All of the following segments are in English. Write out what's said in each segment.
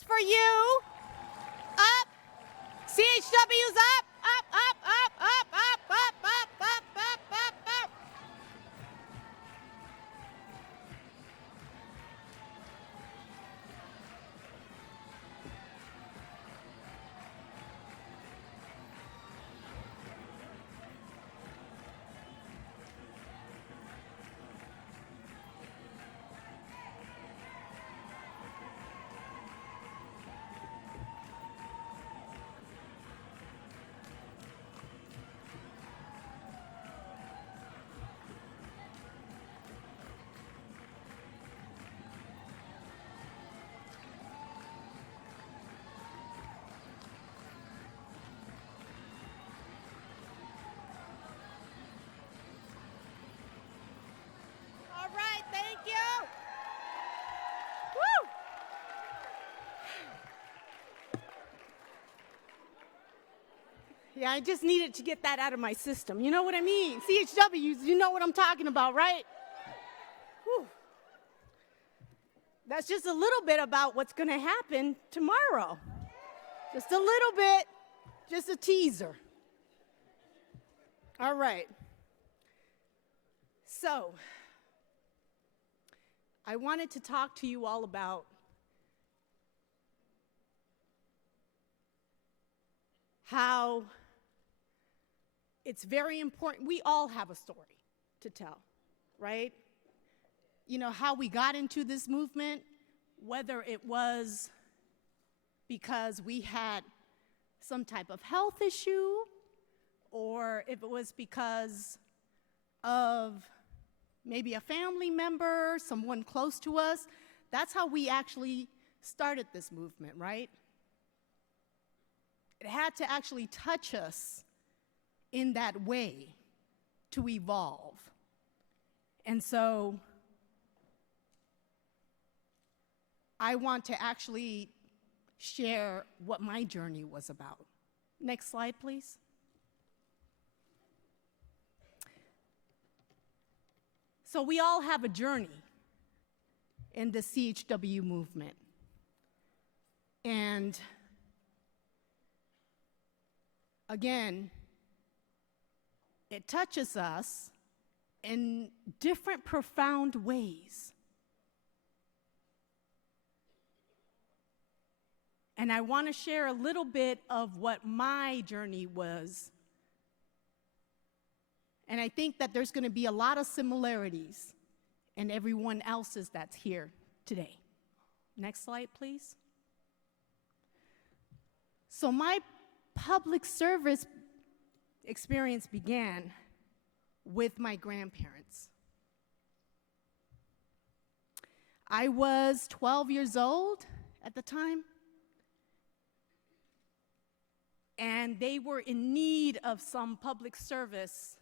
hands for you. Up. CHW's up, up, up, up, up, up, up, up, up, up, up, up. All right, thank you. Woo! Yeah, I just needed to get that out of my system. You know what I mean? CHWs, you know what I'm talking about, right? Whew. That's just a little bit about what's going to happen tomorrow. Just a little bit, just a teaser. All right. So, I wanted to talk to you all about how it's very important. We all have a story to tell, right? You know, how we got into this movement, whether it was because we had some type of health issue, or if it was because of maybe a family member, someone close to us. That's how we actually started this movement, right? It had to actually touch us in that way to evolve. And so I want to actually share what my journey was about. Next slide, please. So we all have a journey in the CHW movement. And again, it touches us in different profound ways. And I want to share a little bit of what my journey was. And I think that there's going to be a lot of similarities in everyone else's that's here today. Next slide, please. So my public service experience began with my grandparents. I was 12 years old at the time, and they were in need of some public service.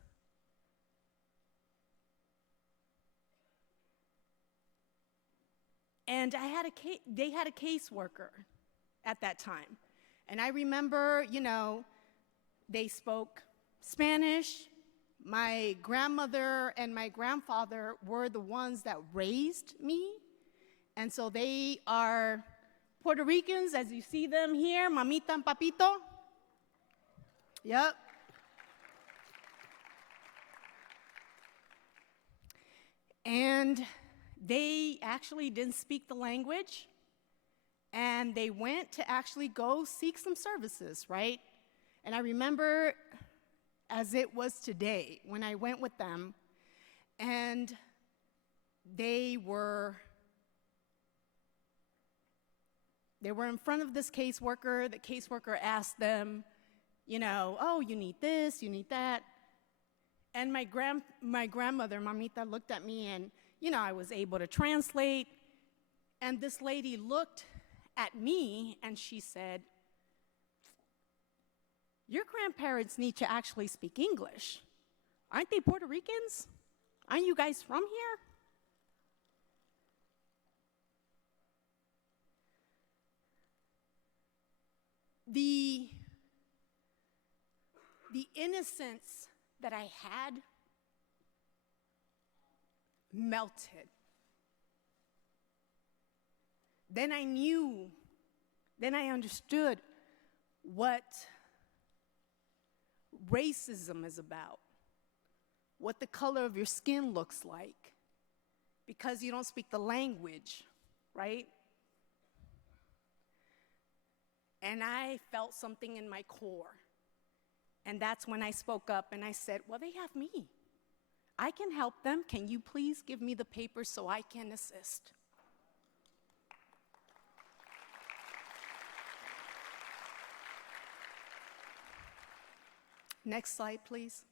And they had a caseworker at that time. And I remember, you know, they spoke Spanish. My grandmother and my grandfather were the ones that raised me. And so they are Puerto Ricans, as you see them here, mamita and papito. Yep. And they actually didn't speak the language, and they went to actually go seek some services, right? And I remember as it was today when I went with them, and they were in front of this caseworker. The caseworker asked them, you know, oh, you need this, you need that. And my grandmother, Mamita, looked at me, and, you know, I was able to translate. And this lady looked at me, and she said, your grandparents need to actually speak English. Aren't they Puerto Ricans? Aren't you guys from here? The innocence that I had melted. Then I knew Then I understood what racism is about, what the color of your skin looks like, because you don't speak the language, right? And I felt something in my core. And that's when I spoke up and I said, well, they have me. I can help them. Can you please give me the papers so I can assist? Next slide, please.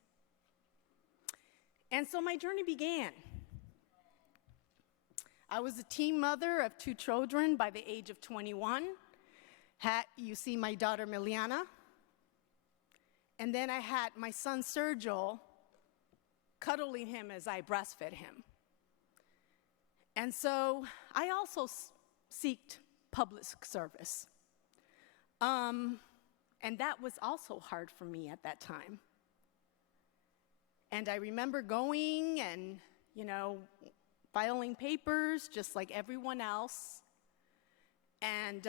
And so my journey began. I was a teen mother of 2 children by the age of 21. You see my daughter, Miliana. And then I had my son, Sergio, cuddling him as I breastfed him. And so I also sought public service. And that was also hard for me at that time. And I remember going and, filing papers just like everyone else. And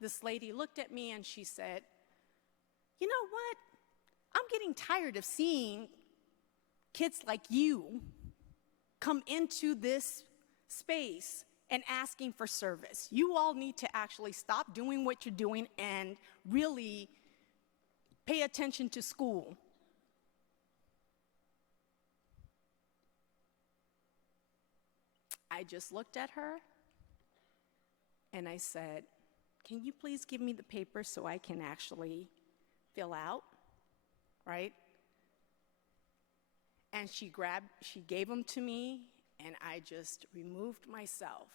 this lady looked at me and she said, you know what? I'm getting tired of seeing kids like you come into this space and asking for service. You all need to actually stop doing what you're doing and really pay attention to school. I just looked at her and I said, can you please give me the paper so I can actually fill out, right? And she gave them to me, and I just removed myself.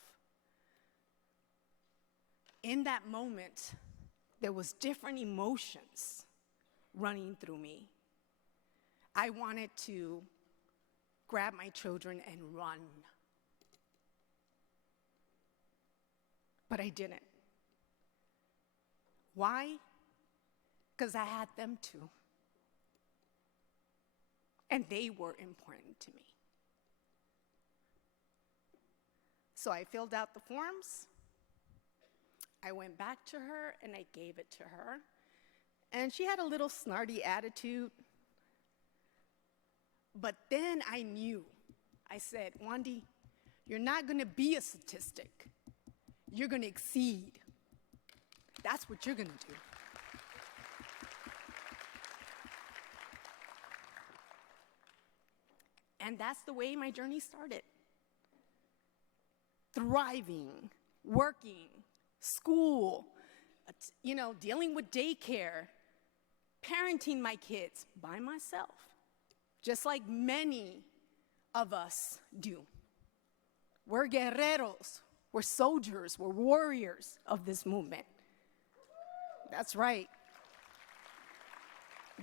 In that moment, there was different emotions running through me. I wanted to grab my children and run. But I didn't. Why? Because I had them too. And they were important to me. So I filled out the forms. I went back to her and I gave it to her. And she had a little snarty attitude. But then I knew. I said, Wandy, you're not going to be a statistic. You're going to exceed. That's what you're going to do. And that's the way my journey started. Thriving, working, school, dealing with daycare, parenting my kids by myself, just like many of us do. We're guerreros, we're soldiers, we're warriors of this movement. That's right.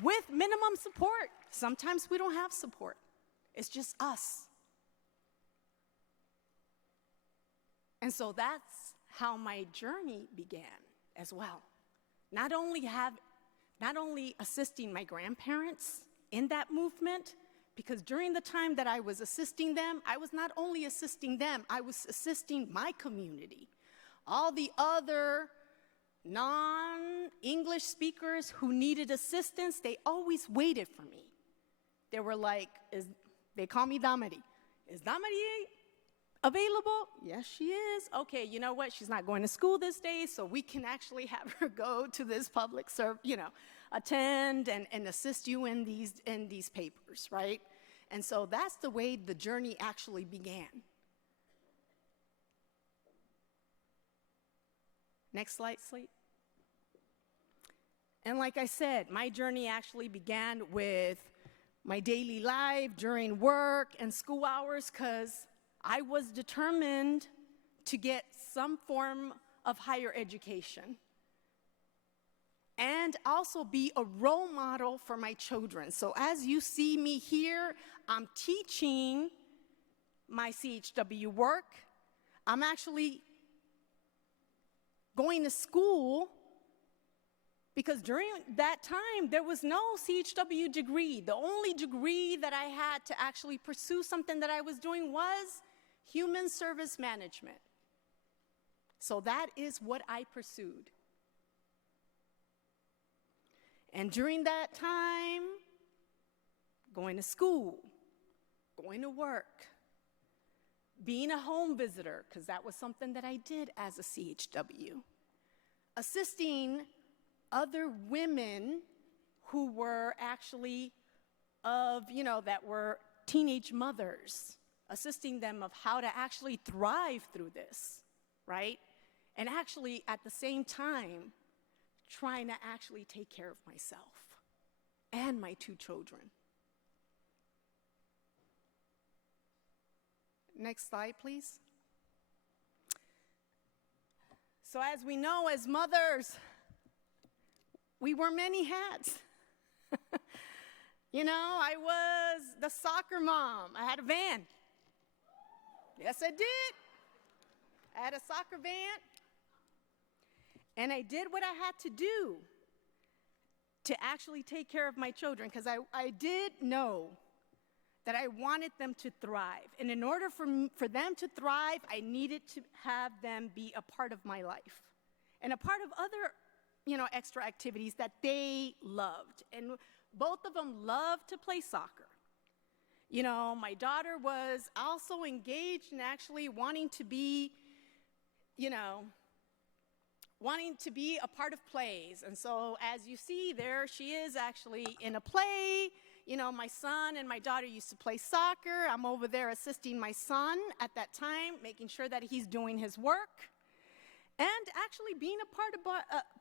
With minimum support. Sometimes we don't have support. It's just us. And so that's how my journey began as well. Not only assisting my grandparents in that movement, because during the time that I was assisting them, I was not only assisting them, I was assisting my community. All the other non-English speakers who needed assistance, they always waited for me. They were like, they call me Damari. Is Damari available? Yes, she is. Okay, you know what? She's not going to school this day, so we can actually have her go to this public attend and assist you in these papers, right? And so that's the way the journey actually began. Next slide, Slate. And like I said, my journey actually began with my daily life during work and school hours, because I was determined to get some form of higher education and also be a role model for my children. So as you see me here, I'm teaching my CHW work. I'm actually going to school, because during that time, there was no CHW degree. The only degree that I had to actually pursue something that I was doing was human service management. So that is what I pursued. And during that time, going to school, going to work, being a home visitor, because that was something that I did as a CHW, assisting other women who were actually that were teenage mothers, assisting them of how to actually thrive through this, right? And actually, at the same time, trying to actually take care of myself and my 2 children. Next slide, please. So as we know, as mothers, we wear many hats. I was the soccer mom. I had a van. Yes, I did. I had a soccer van. And I did what I had to do to actually take care of my children, because I did know that I wanted them to thrive. And in order for them to thrive, I needed to have them be a part of my life and a part of other, extra activities that they loved. And both of them loved to play soccer. My daughter was also engaged in actually wanting to be a part of plays. And so as you see there, she is actually in a play. My son and my daughter used to play soccer. I'm over there assisting my son at that time, making sure that he's doing his work, and actually being a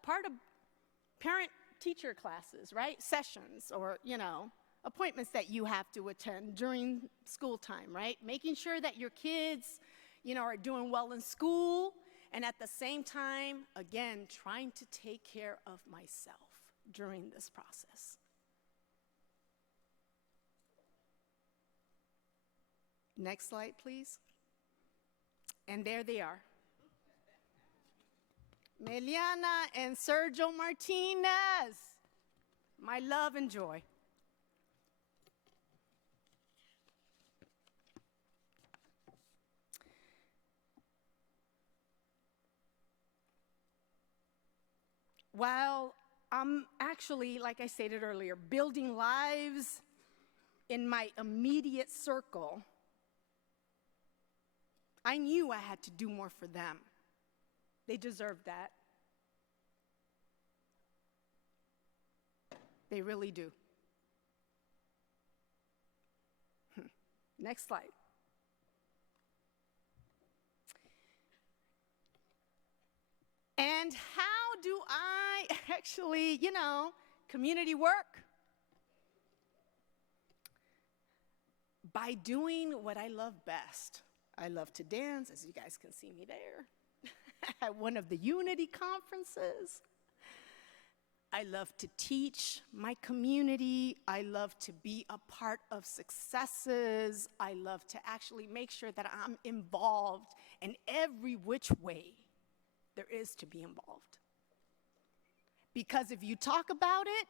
part of parent-teacher classes, right? Sessions or, appointments that you have to attend during school time, right? Making sure that your kids, are doing well in school, and at the same time, again, trying to take care of myself during this process. Next slide, please. And there they are. Meliana and Sergio Martinez, my love and joy. While I'm actually, like I stated earlier, building lives in my immediate circle, I knew I had to do more for them. They deserve that. They really do. Next slide. And how do I actually, community work? By doing what I love best. I love to dance, as you guys can see me there, at one of the Unity conferences. I love to teach my community. I love to be a part of successes. I love to actually make sure that I'm involved in every which way there is to be involved. Because if you talk about it,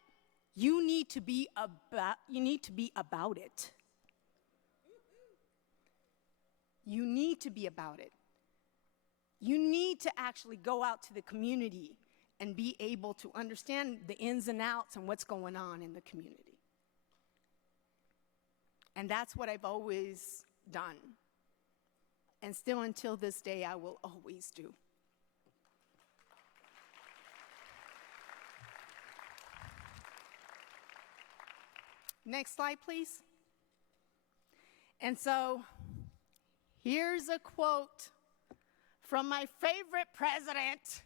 you need to be about it. You need to be about it. You need to actually go out to the community and be able to understand the ins and outs and what's going on in the community. And that's what I've always done. And still until this day, I will always do. Next slide, please. And so, here's a quote from my favorite president.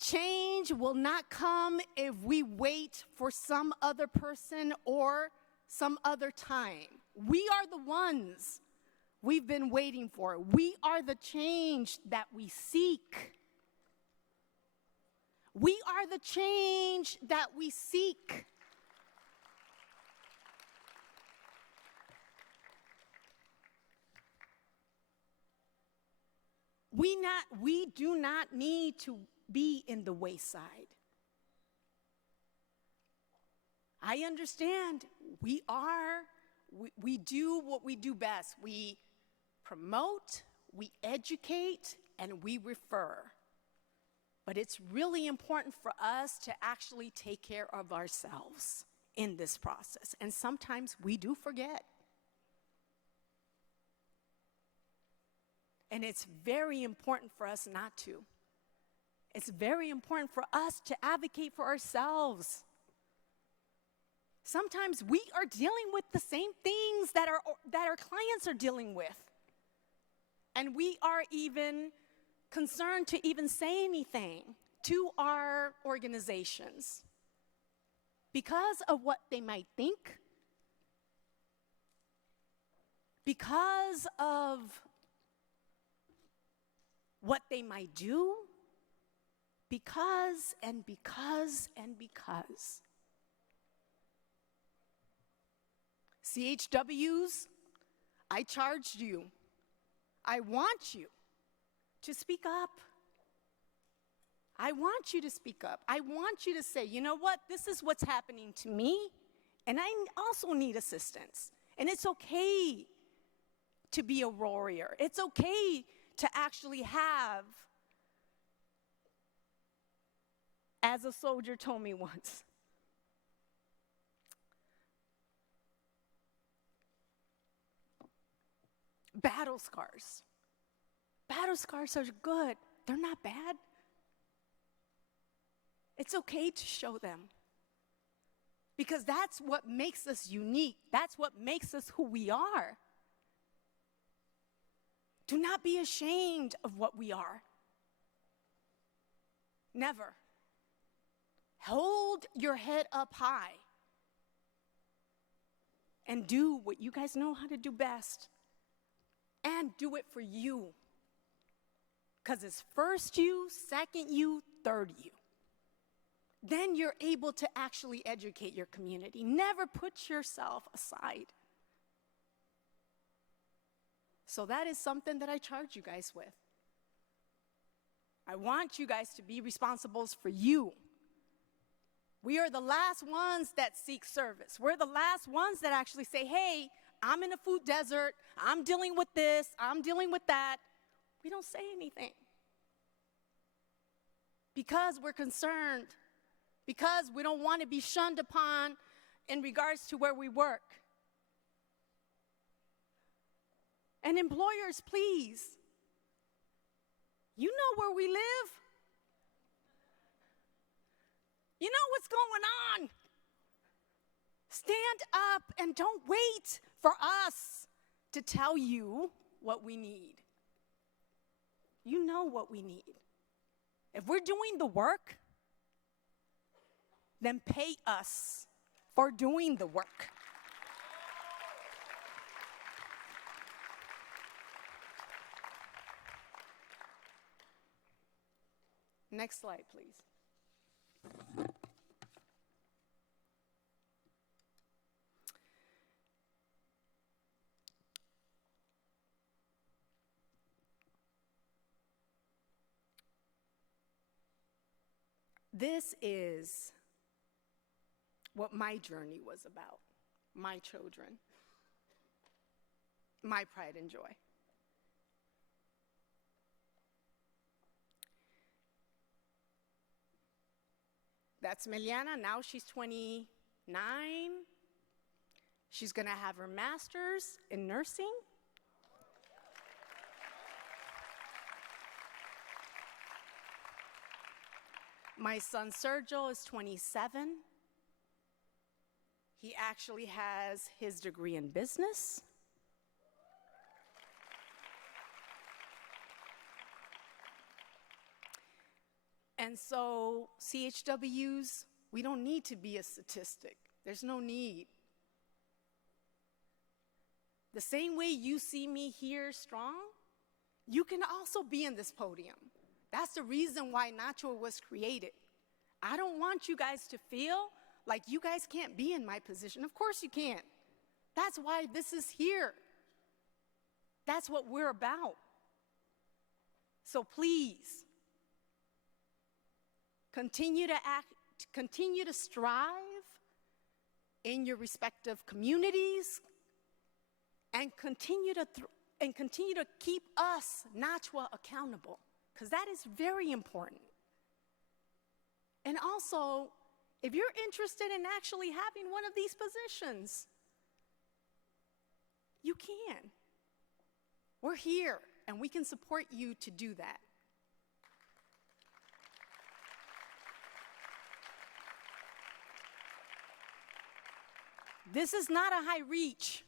Change will not come if we wait for some other person or some other time. We are the ones we've been waiting for. We are the change that we seek. We are the change that we seek. We do not need to be in the wayside. I understand we do what we do best. We promote, we educate, and we refer. But it's really important for us to actually take care of ourselves in this process. And sometimes we do forget. And it's very important for us not to. It's very important for us to advocate for ourselves. Sometimes we are dealing with the same things that our clients are dealing with. And we are even concerned to even say anything to our organizations because of what they might think, because of what they might do, because and because and because. CHWs, I charged you. I want you to speak up. I want you to speak up. I want you to say, you know what, this is what's happening to me, and I also need assistance. And it's okay to be a warrior. It's okay to actually have, as a soldier told me once, battle scars. Battle scars are good. They're not bad. It's okay to show them. Because that's what makes us unique. That's what makes us who we are. Do not be ashamed of what we are. Never. Hold your head up high and do what you guys know how to do best. And do it for you. Because it's first you, second you, third you. Then you're able to actually educate your community. Never put yourself aside. So that is something that I charge you guys with. I want you guys to be responsible for you. We are the last ones that seek service. We're the last ones that actually say, hey, I'm in a food desert. I'm dealing with this. I'm dealing with that. We don't say anything. Because we're concerned. Because we don't want to be shunned upon in regards to where we work. And employers, please. You know where we live. You know what's going on. Stand up and don't wait for us to tell you what we need. You know what we need. If we're doing the work, then pay us for doing the work. Next slide, please. This is what my journey was about, my children, my pride and joy. That's Meliana. Now she's 29. She's going to have her master's in nursing. My son Sergio is 27. He actually has his degree in business. And so CHWs, we don't need to be a statistic. There's no need. The same way you see me here strong, you can also be in this podium. That's the reason why NACHW was created. I don't want you guys to feel like you guys can't be in my position. Of course you can. That's why this is here. That's what we're about. So please, continue to strive in your respective communities and continue to keep us, NACHW, accountable, because that is very important. And also, if you're interested in actually having one of these positions, you can. We're here, and we can support you to do that. This is not a high reach.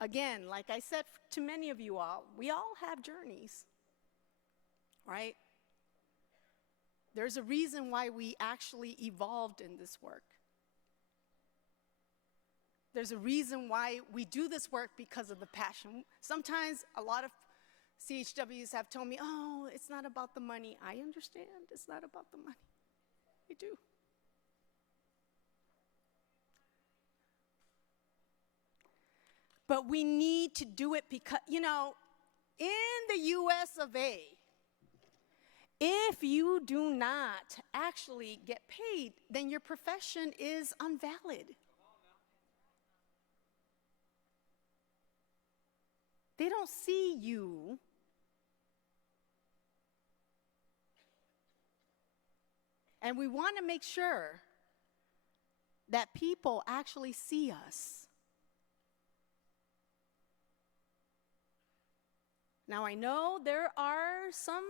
Again, like I said to many of you all, we all have journeys, right? There's a reason why we actually evolved in this work. There's a reason why we do this work, because of the passion. Sometimes a lot of CHWs have told me, oh, it's not about the money. I understand it's not about the money. I do. But we need to do it because, in the US of A, if you do not actually get paid, then your profession is invalid. They don't see you. And we want to make sure that people actually see us. Now, I know there are some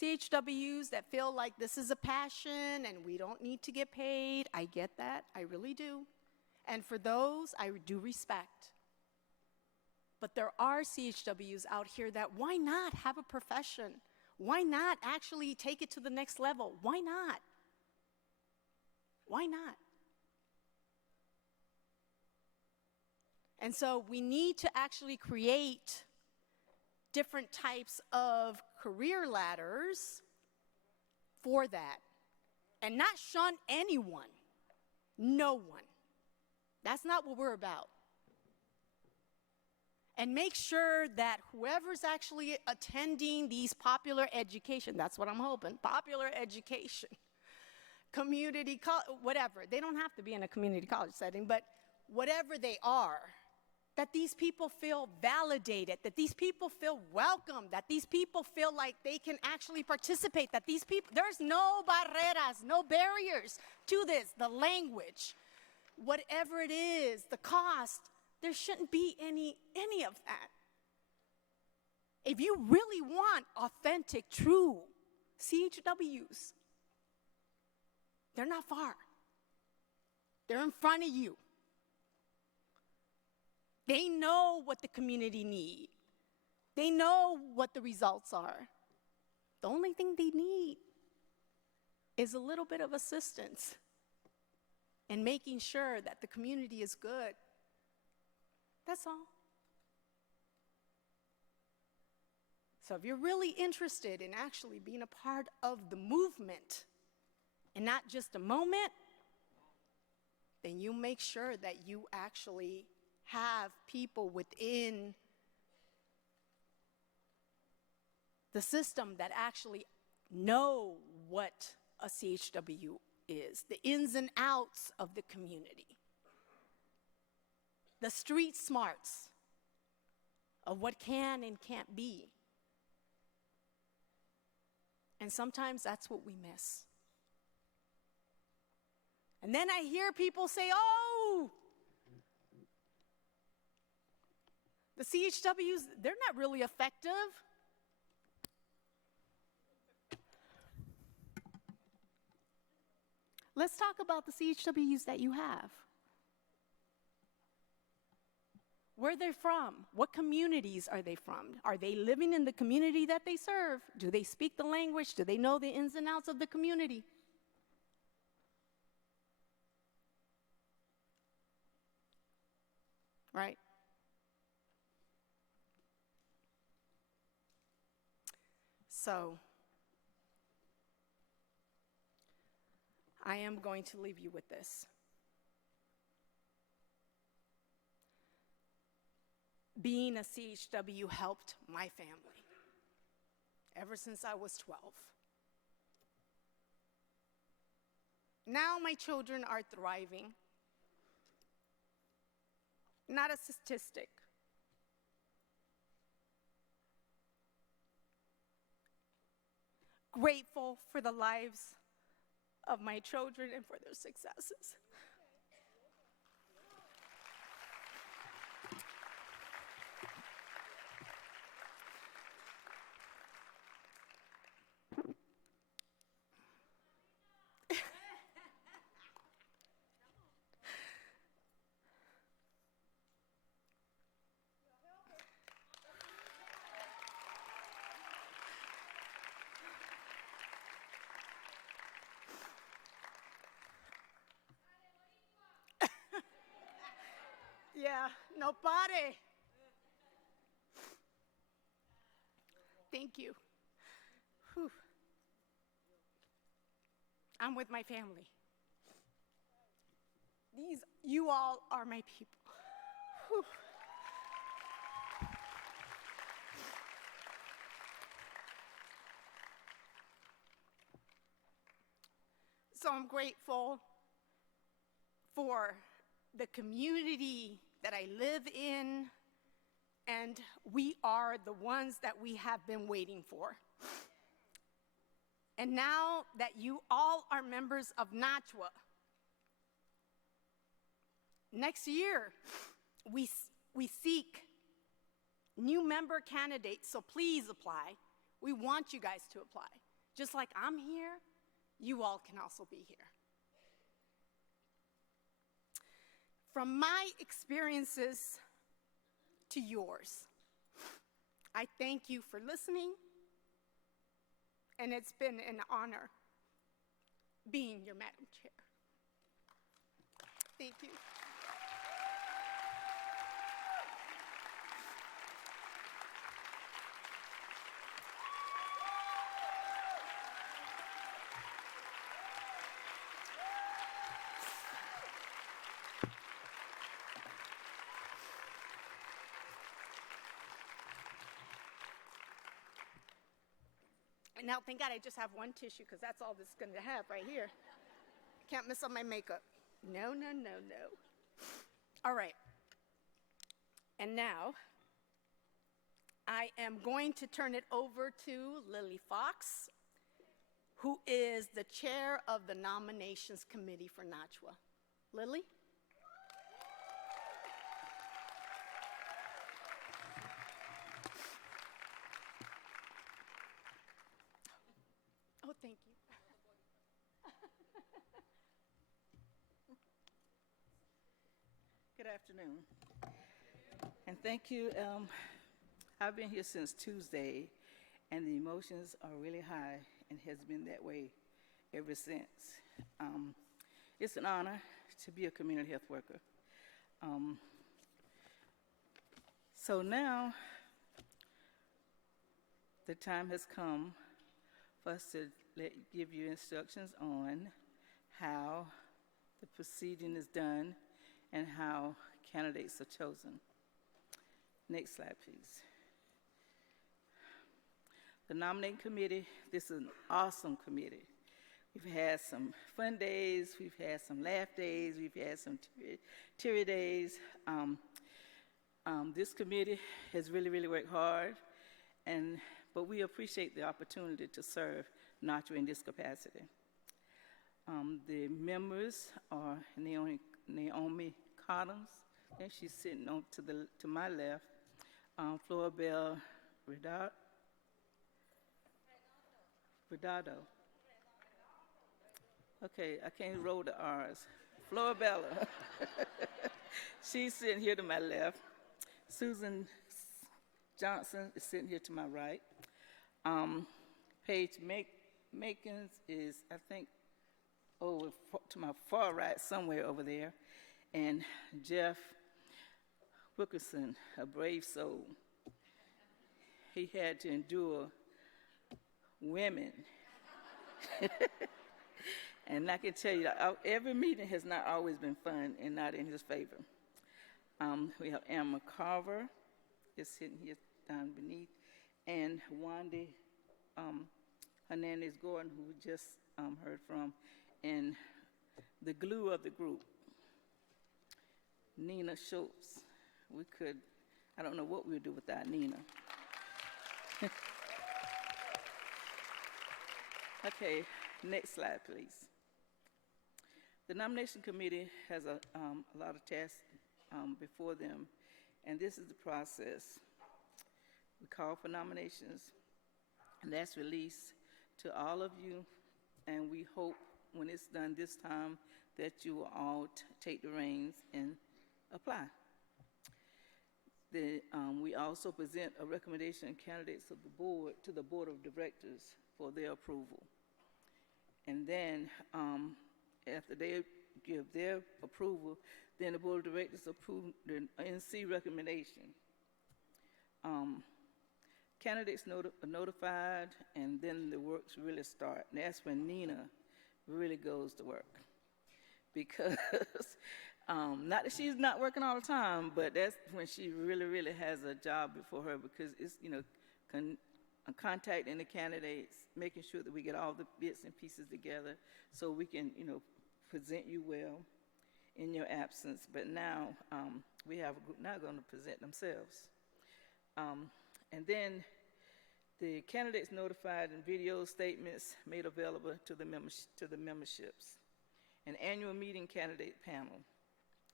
CHWs that feel like this is a passion and we don't need to get paid. I get that. I really do. And for those, I do respect. But there are CHWs out here that, why not have a profession? Why not actually take it to the next level? Why not? Why not? And so we need to actually create different types of career ladders for that. And not shun anyone. No one. That's not what we're about. And make sure that whoever's actually attending these popular education, that's what I'm hoping, popular education, community college, whatever. They don't have to be in a community college setting, but whatever they are, that these people feel validated, that these people feel welcome, that these people feel like they can actually participate, that these people, there's no barreras, no barriers to this, the language, whatever it is, the cost. There shouldn't be any of that. If you really want authentic, true CHWs, they're not far. They're in front of you. They know what the community needs. They know what the results are. The only thing they need is a little bit of assistance in making sure that the community is good. That's all. So if you're really interested in actually being a part of the movement and not just a moment, then you make sure that you actually have people within the system that actually know what a CHW is, the ins and outs of the community. The street smarts of what can and can't be. And sometimes that's what we miss. And then I hear people say, oh, the CHWs, they're not really effective. Let's talk about the CHWs that you have. Where are they from? What communities are they from? Are they living in the community that they serve? Do they speak the language? Do they know the ins and outs of the community? Right? So, I am going to leave you with this. Being a CHW helped my family ever since I was 12. Now my children are thriving. Not a statistic. grateful for the lives of my children and for their successes. Yeah, nobody. Thank you. Whew. I'm with my family. You all are my people. Whew. So I'm grateful for the community that I live in, and we are the ones that we have been waiting for. And now that you all are members of NACHW, next year we seek new member candidates, so please apply. We want you guys to apply. Just like I'm here, you all can also be here. From my experiences to yours, I thank you for listening, and it's been an honor being your Madam Chair. Thank you. And now, thank God, I just have one tissue, because that's all this is going to have right here. Can't mess up my makeup. No, no, no, no. All right. And now, I am going to turn it over to Lily Fox, who is the chair of the Nominations Committee for NACHW. Lily? Oh, thank you. Good afternoon, and thank you. I've been here since Tuesday, and the emotions are really high, and has been that way ever since. It's an honor to be a community health worker. So now, the time has come for us to give you instructions on how the proceeding is done and how candidates are chosen. Next slide, please. The nominating committee, this is an awesome committee. We've had some fun days, we've had some laugh days, we've had some teary days. This committee has really, really worked hard, but we appreciate the opportunity to serve NACHW in this capacity. The members are Naomi Cottons, and she's sitting on to my left. Floribel Redado. Okay, I can't roll the R's. Floribella. She's sitting here to my left. Susan Johnson is sitting here to my right. Paige Makins is, I think, to my far right, somewhere over there. And Jeff Wilkerson, a brave soul. He had to endure women. And I can tell you, every meeting has not always been fun and not in his favor. We have Emma Carver is sitting here down beneath, and Wandy Hernandez Gordon, who we just heard from, and the glue of the group, Nina Schultz. I don't know what we would do without Nina. Okay, next slide, please. The nomination committee has a lot of tasks before them, and this is the process. We call for nominations, and that's released to all of you, and we hope when it's done this time that you will all take the reins and apply. We also present a recommendation of candidates of the board to the board of directors for their approval. And then after they give their approval, then the board of directors approve the NC recommendation. Candidates are notified, and then the works really start. And that's when Nina really goes to work. Because, not that she's not working all the time, but that's when she really, really has a job before her, because it's, contacting the candidates, making sure that we get all the bits and pieces together so we can, present you well in your absence. But now we have a group now going to present themselves. And then the candidates notified and video statements made available to the memberships. An annual meeting candidate panel,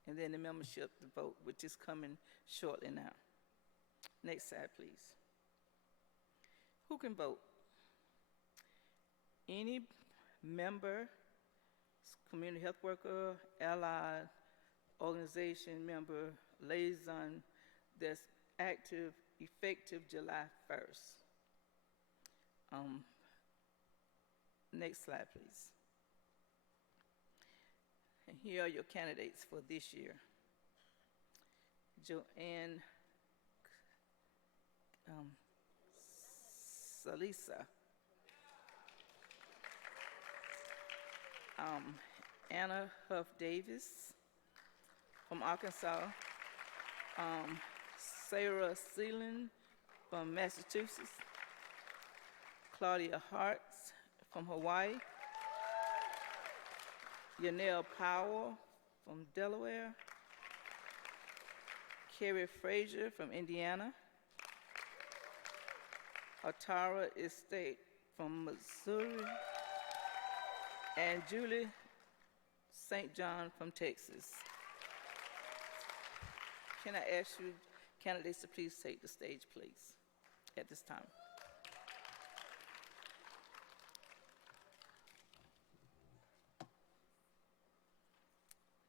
and then the membership to vote, which is coming shortly now. Next slide, please. Who can vote? Any member, community health worker, allied, organization member, liaison that's active, effective July 1st. Next slide, please. And here are your candidates for this year. Joanne Salisa. Anna Huff Davis from Arkansas. Sarah Seelan from Massachusetts. Claudia Hartz from Hawaii. Yanelle Powell from Delaware. Carrie Frazier from Indiana. Atara Estate from Missouri. And Julie St. John from Texas. Can I ask you, candidates, to please take the stage, please, at this time.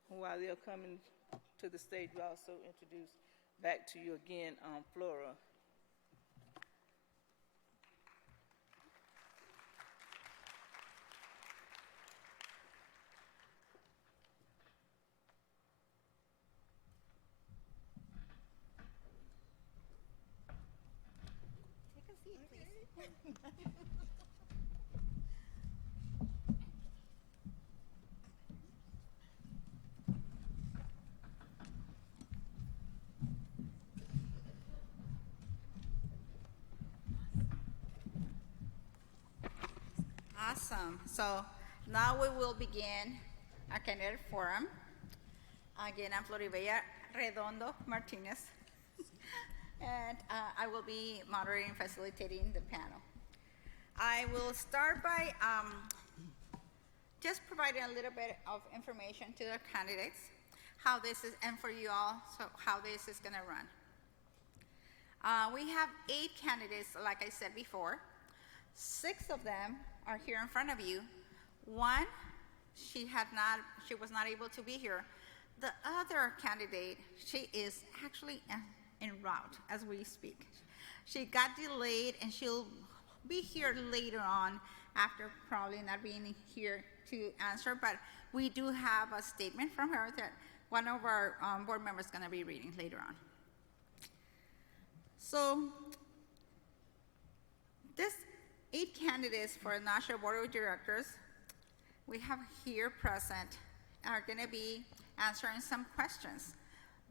While they're coming to the stage, we also introduce back to you again Flora. Take a seat, please. Awesome. So now we will begin our candidate forum. Again, I'm Floribella Redondo Martinez, and I will be moderating and facilitating the panel. I will start by just providing a little bit of information to the candidates, how this is, and for you all, so how this is going to run. We have 8 candidates, like I said before. 6 of them are here in front of you. One, she was not able to be here. The other candidate, she is actually en route as we speak. She got delayed, and she'll be here later on after probably not being here to answer, but we do have a statement from her that one of our board members is going to be reading later on. So this 8 candidates for the NACHW Board of Directors we have here present are going to be answering some questions.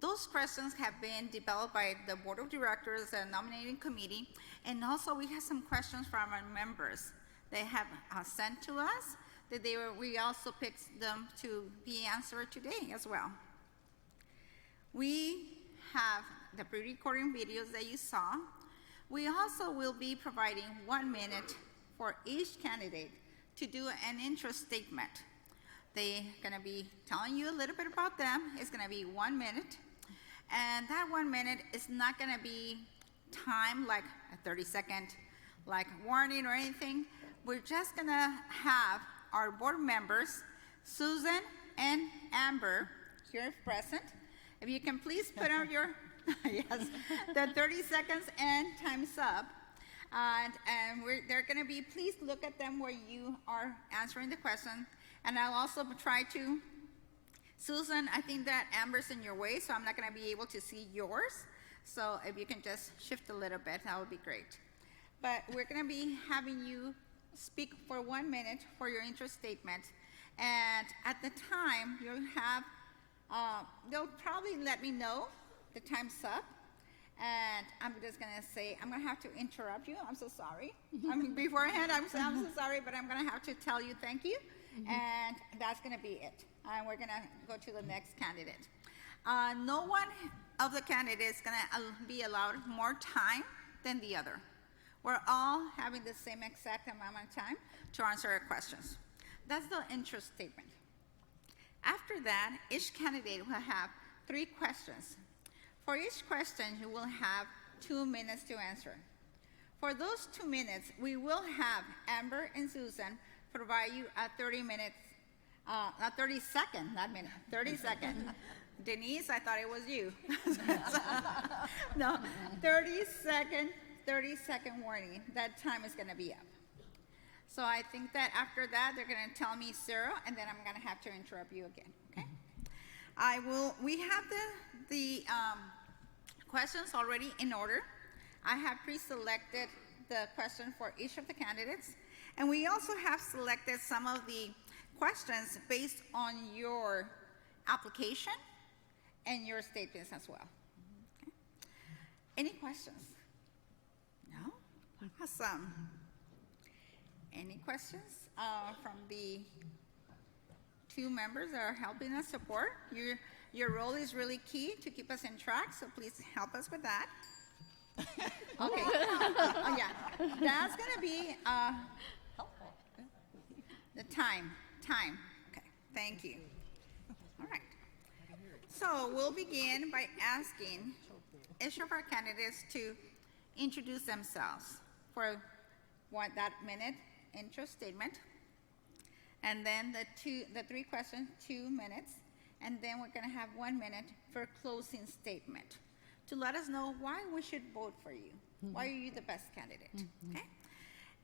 Those questions have been developed by the Board of Directors and Nominating Committee, and also we have some questions from our members. They have sent to us that we also picked them to be answered today as well. We have the pre-recording videos that you saw. We also will be providing 1 minute for each candidate to do an interest statement. They're going to be telling you a little bit about them. It's going to be 1 minute. And that 1 minute is not going to be timed like a 30-second like warning or anything. We're just going to have our board members, Susan and Amber, here present. If you can please put out your, yes, the 30 seconds and time's up. And they're going to be, please look at them where you are answering the question. And I'll also try to, Susan, I think that Amber's in your way, so I'm not going to be able to see yours. So if you can just shift a little bit, that would be great. But we're going to be having you speak for 1 minute for your interest statement. And at the time, you'll have, they'll probably let me know the time's up. And I'm just going to say, I'm going to have to interrupt you. I'm so sorry. I mean, beforehand, I'm so sorry, but I'm going to have to tell you thank you. And that's going to be it. And we're going to go to the next candidate. No one of the candidates is going to be allowed more time than the other. We're all having the same exact amount of time to answer our questions. That's the interest statement. After that, each candidate will have 3 questions. For each question, you will have 2 minutes to answer. For those 2 minutes, we will have Amber and Susan provide you a 30-second, not minute, 30-second. Denise, I thought it was you. No, 30-second warning. That time is going to be up. So I think that after that, they're going to tell me 0, and then I'm going to have to interrupt you again, okay? We have the questions already in order. I have pre-selected the question for each of the candidates, and we also have selected some of the questions based on your application and your statements as well. Okay. Any questions? No? Awesome. Any questions from the 2 members that are helping us support? Your role is really key to keep us in track, so please help us with that. Okay. Oh, yeah. That's going to be the time. Okay. Thank you. All right. So we'll begin by asking each of our candidates to introduce themselves for that minute interest statement, and then the 3 questions, 2 minutes, and then we're going to have 1 minute for closing statement to let us know why we should vote for you. Why are you the best candidate? Okay?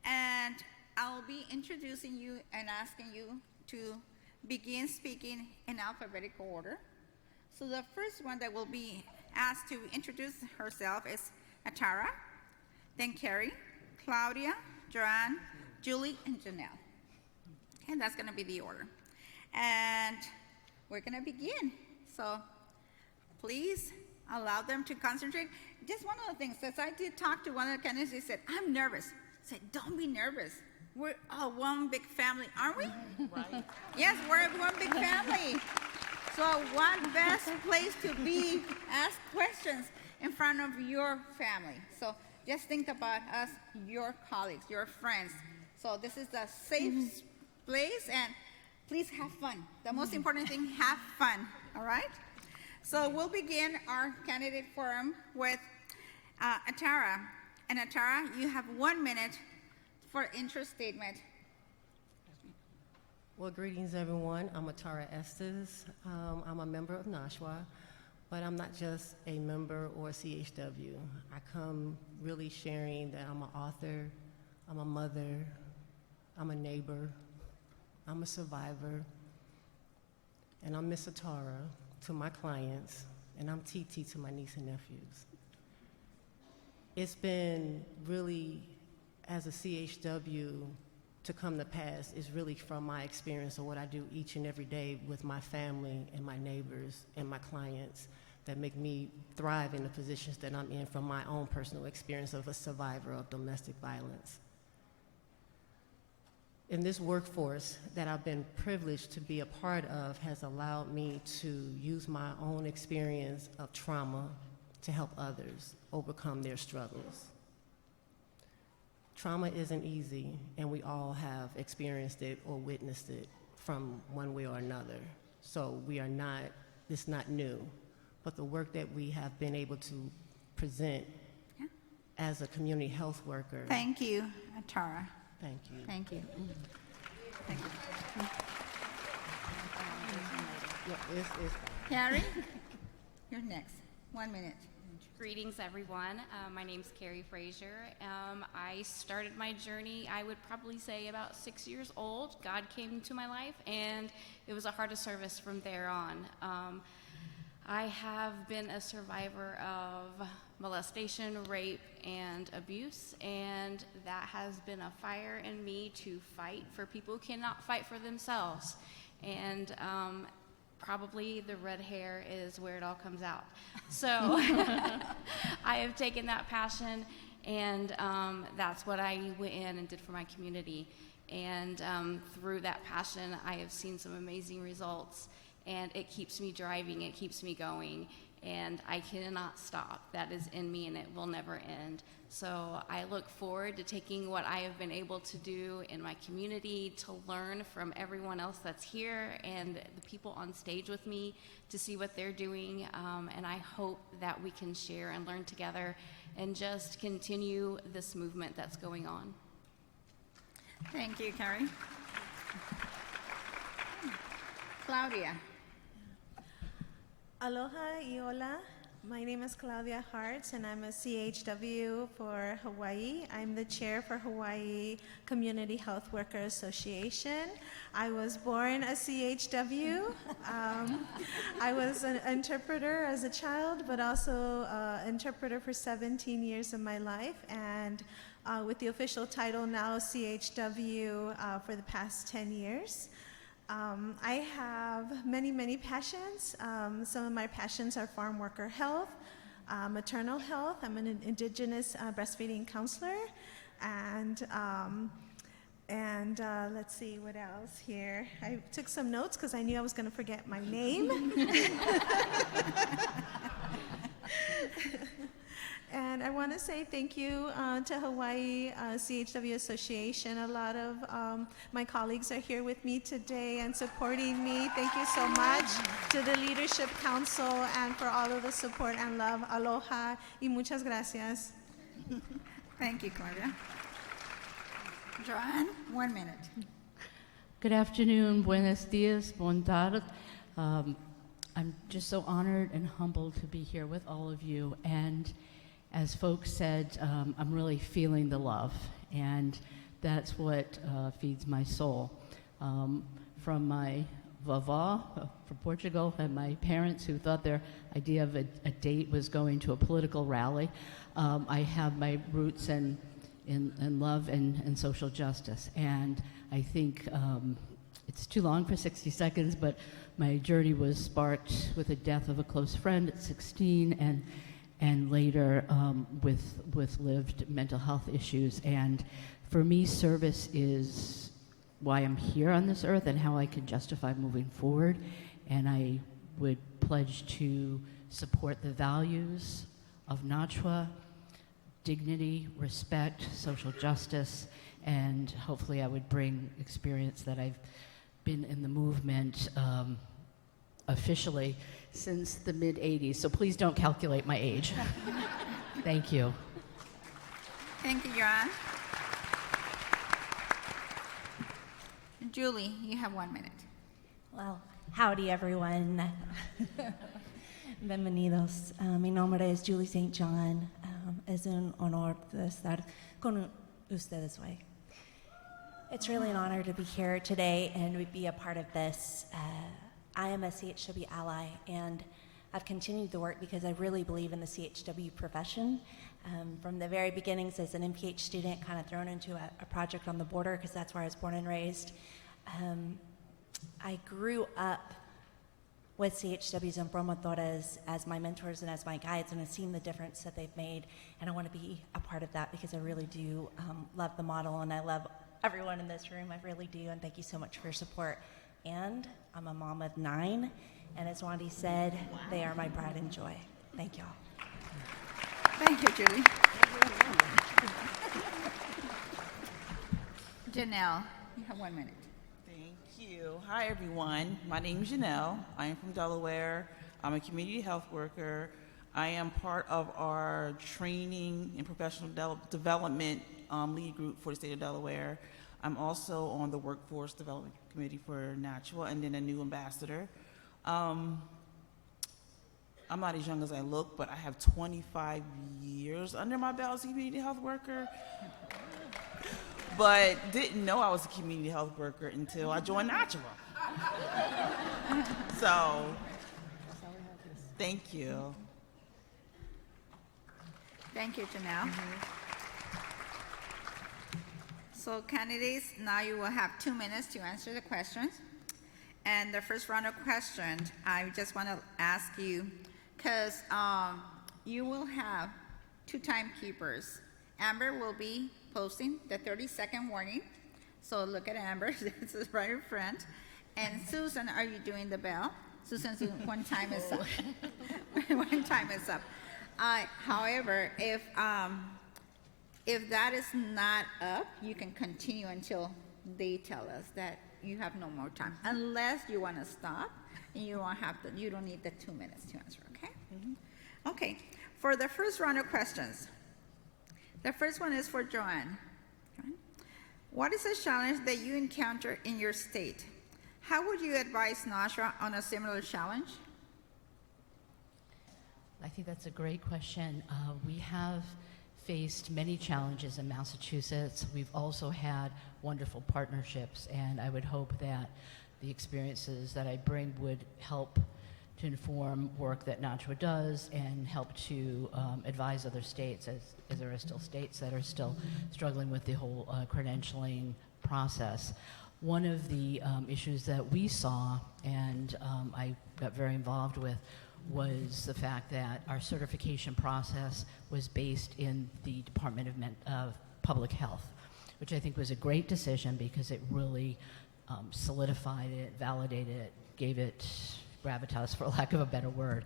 And I'll be introducing you and asking you to begin speaking in alphabetical order. So the first one that will be asked to introduce herself is Atara, then Carrie, Claudia, Joanne, Julie, and Janelle. And that's going to be the order. And we're going to begin. So please allow them to concentrate. Just one of the things, as I did talk to one of the candidates, they said, I'm nervous. I said, don't be nervous. We're all one big family, aren't we? Right. Yes, we're one big family. So what best place to be, ask questions in front of your family. So just think about us, your colleagues, your friends. So this is a safe place, and please have fun. The most important thing, have fun, all right? So we'll begin our candidate forum with Atara. And Atara, you have 1 minute for interest statement. Well, greetings, everyone. I'm Atara Estes. I'm a member of NACHW, but I'm not just a member or a CHW. I come really sharing that I'm an author, I'm a mother, I'm a neighbor, I'm a survivor, and I'm Miss Atara to my clients, and I'm TT to my niece and nephews. It's been really, as a CHW, to come to pass is really from my experience of what I do each and every day with my family and my neighbors and my clients that make me thrive in the positions that I'm in from my own personal experience of a survivor of domestic violence. In this workforce that I've been privileged to be a part of has allowed me to use my own experience of trauma to help others overcome their struggles. trauma isn't easy, and we all have experienced it or witnessed it from one way or another. So it's not new. But the work that we have been able to present as a community health worker. Thank you, Tara. Thank you. Thank you. Thank you. No, it's Carrie, you're next. 1 minute. Greetings, everyone. My name's Carrie Frazier. I started my journey, I would probably say about 6 years old. God came into my life, and it was a heart of service from there on. I have been a survivor of molestation, rape, and abuse, and that has been a fire in me to fight for people who cannot fight for themselves. And probably the red hair is where it all comes out. So I have taken that passion, and that's what I went in and did for my community. And through that passion, I have seen some amazing results, and it keeps me driving, it keeps me going, and I cannot stop. That is in me, and it will never end. So I look forward to taking what I have been able to do in my community, to learn from everyone else that's here and the people on stage with me, to see what they're doing, and I hope that we can share and learn together and just continue this movement that's going on. Thank you, Carrie. Claudia. Aloha y hola. My name is Claudia Hartz, and I'm a CHW for Hawaii. I'm the chair for Hawaii Community Health Worker Association. I was born a CHW. I was an interpreter as a child, but also interpreter for 17 years of my life, and with the official title now CHW for the past 10 years. I have many, many passions. Some of my passions are farm worker health, maternal health. I'm an indigenous breastfeeding counselor, and let's see what else here. I took some notes because I knew I was going to forget my name. And I want to say thank you to Hawaii CHW Association. A lot of my colleagues are here with me today and supporting me. Thank you so much to the Leadership Council and for all of the support and love. Aloha y muchas gracias. Thank you, Claudia. Joanne, 1 minute. Good afternoon, buenos dias, bon tarde. I'm just so honored and humbled to be here with all of you. And as folks said, I'm really feeling the love, and that's what feeds my soul. From my vavá from Portugal and my parents who thought their idea of a date was going to a political rally, I have my roots in love and social justice. And I think it's too long for 60 seconds, but my journey was sparked with the death of a close friend at 16, and later with lived mental health issues. And for me, service is why I'm here on this earth and how I can justify moving forward. And I would pledge to support the values of NACHW: dignity, respect, social justice, and hopefully I would bring experience that I've been in the movement officially since the mid-'80s, so please don't calculate my age. Thank you. Thank you, Joanne. Julie, you have 1 minute. Well, howdy everyone. Bienvenidos. Mi nombre es Julie St. John. Es un honor de estar con ustedes hoy. It's really an honor to be here today and to be a part of this. I am a CHW ally, and I've continued the work because I really believe in the CHW profession. From the very beginnings as an MPH student, kind of thrown into a project on the border because that's where I was born and raised. I grew up with CHWs and promotores as my mentors and as my guides, and I've seen the difference that they've made, and I want to be a part of that because I really do love the model, and I love everyone in this room. I really do, and thank you so much for your support. And I'm a mom of 9, and as Wandy said, they are my pride and joy. Thank y'all. Thank you, Julie. Janelle, you have 1 minute. Thank you. Hi, everyone. My name is Janelle. I am from Delaware. I'm a community health worker. I am part of our training and professional development lead group for the state of Delaware. I'm also on the Workforce Development Committee for NACHW and then a new ambassador. I'm not as young as I look, but I have 25 years under my belt as a community health worker. But didn't know I was a community health worker until I joined NACHW. So, thank you. Thank you, Janelle. So candidates, now you will have 2 minutes to answer the questions. And the first round of questions, I just want to ask you, because you will have 2 timekeepers. Amber will be posting the 30-second warning. So look at Amber, this is right in front. And Susan, are you doing the bell? Susan, when time is up. When time is up. However, if that is not up, you can continue until they tell us that you have no more time, unless you want to stop and you don't need the 2 minutes to answer. Okay. Okay. For the first round of questions, the first one is for Joanne. What is a challenge that you encounter in your state? How would you advise NACHW on a similar challenge? I think that's a great question. We have faced many challenges in Massachusetts. We've also had wonderful partnerships, and I would hope that the experiences that I bring would help to inform work that NACHW does and help to advise other states, as there are still states that are still struggling with the whole credentialing process. One of the issues that we saw, and I got very involved with, was the fact that our certification process was based in the Department of Public Health, which I think was a great decision because it really solidified it, validated it, gave it gravitas, for lack of a better word,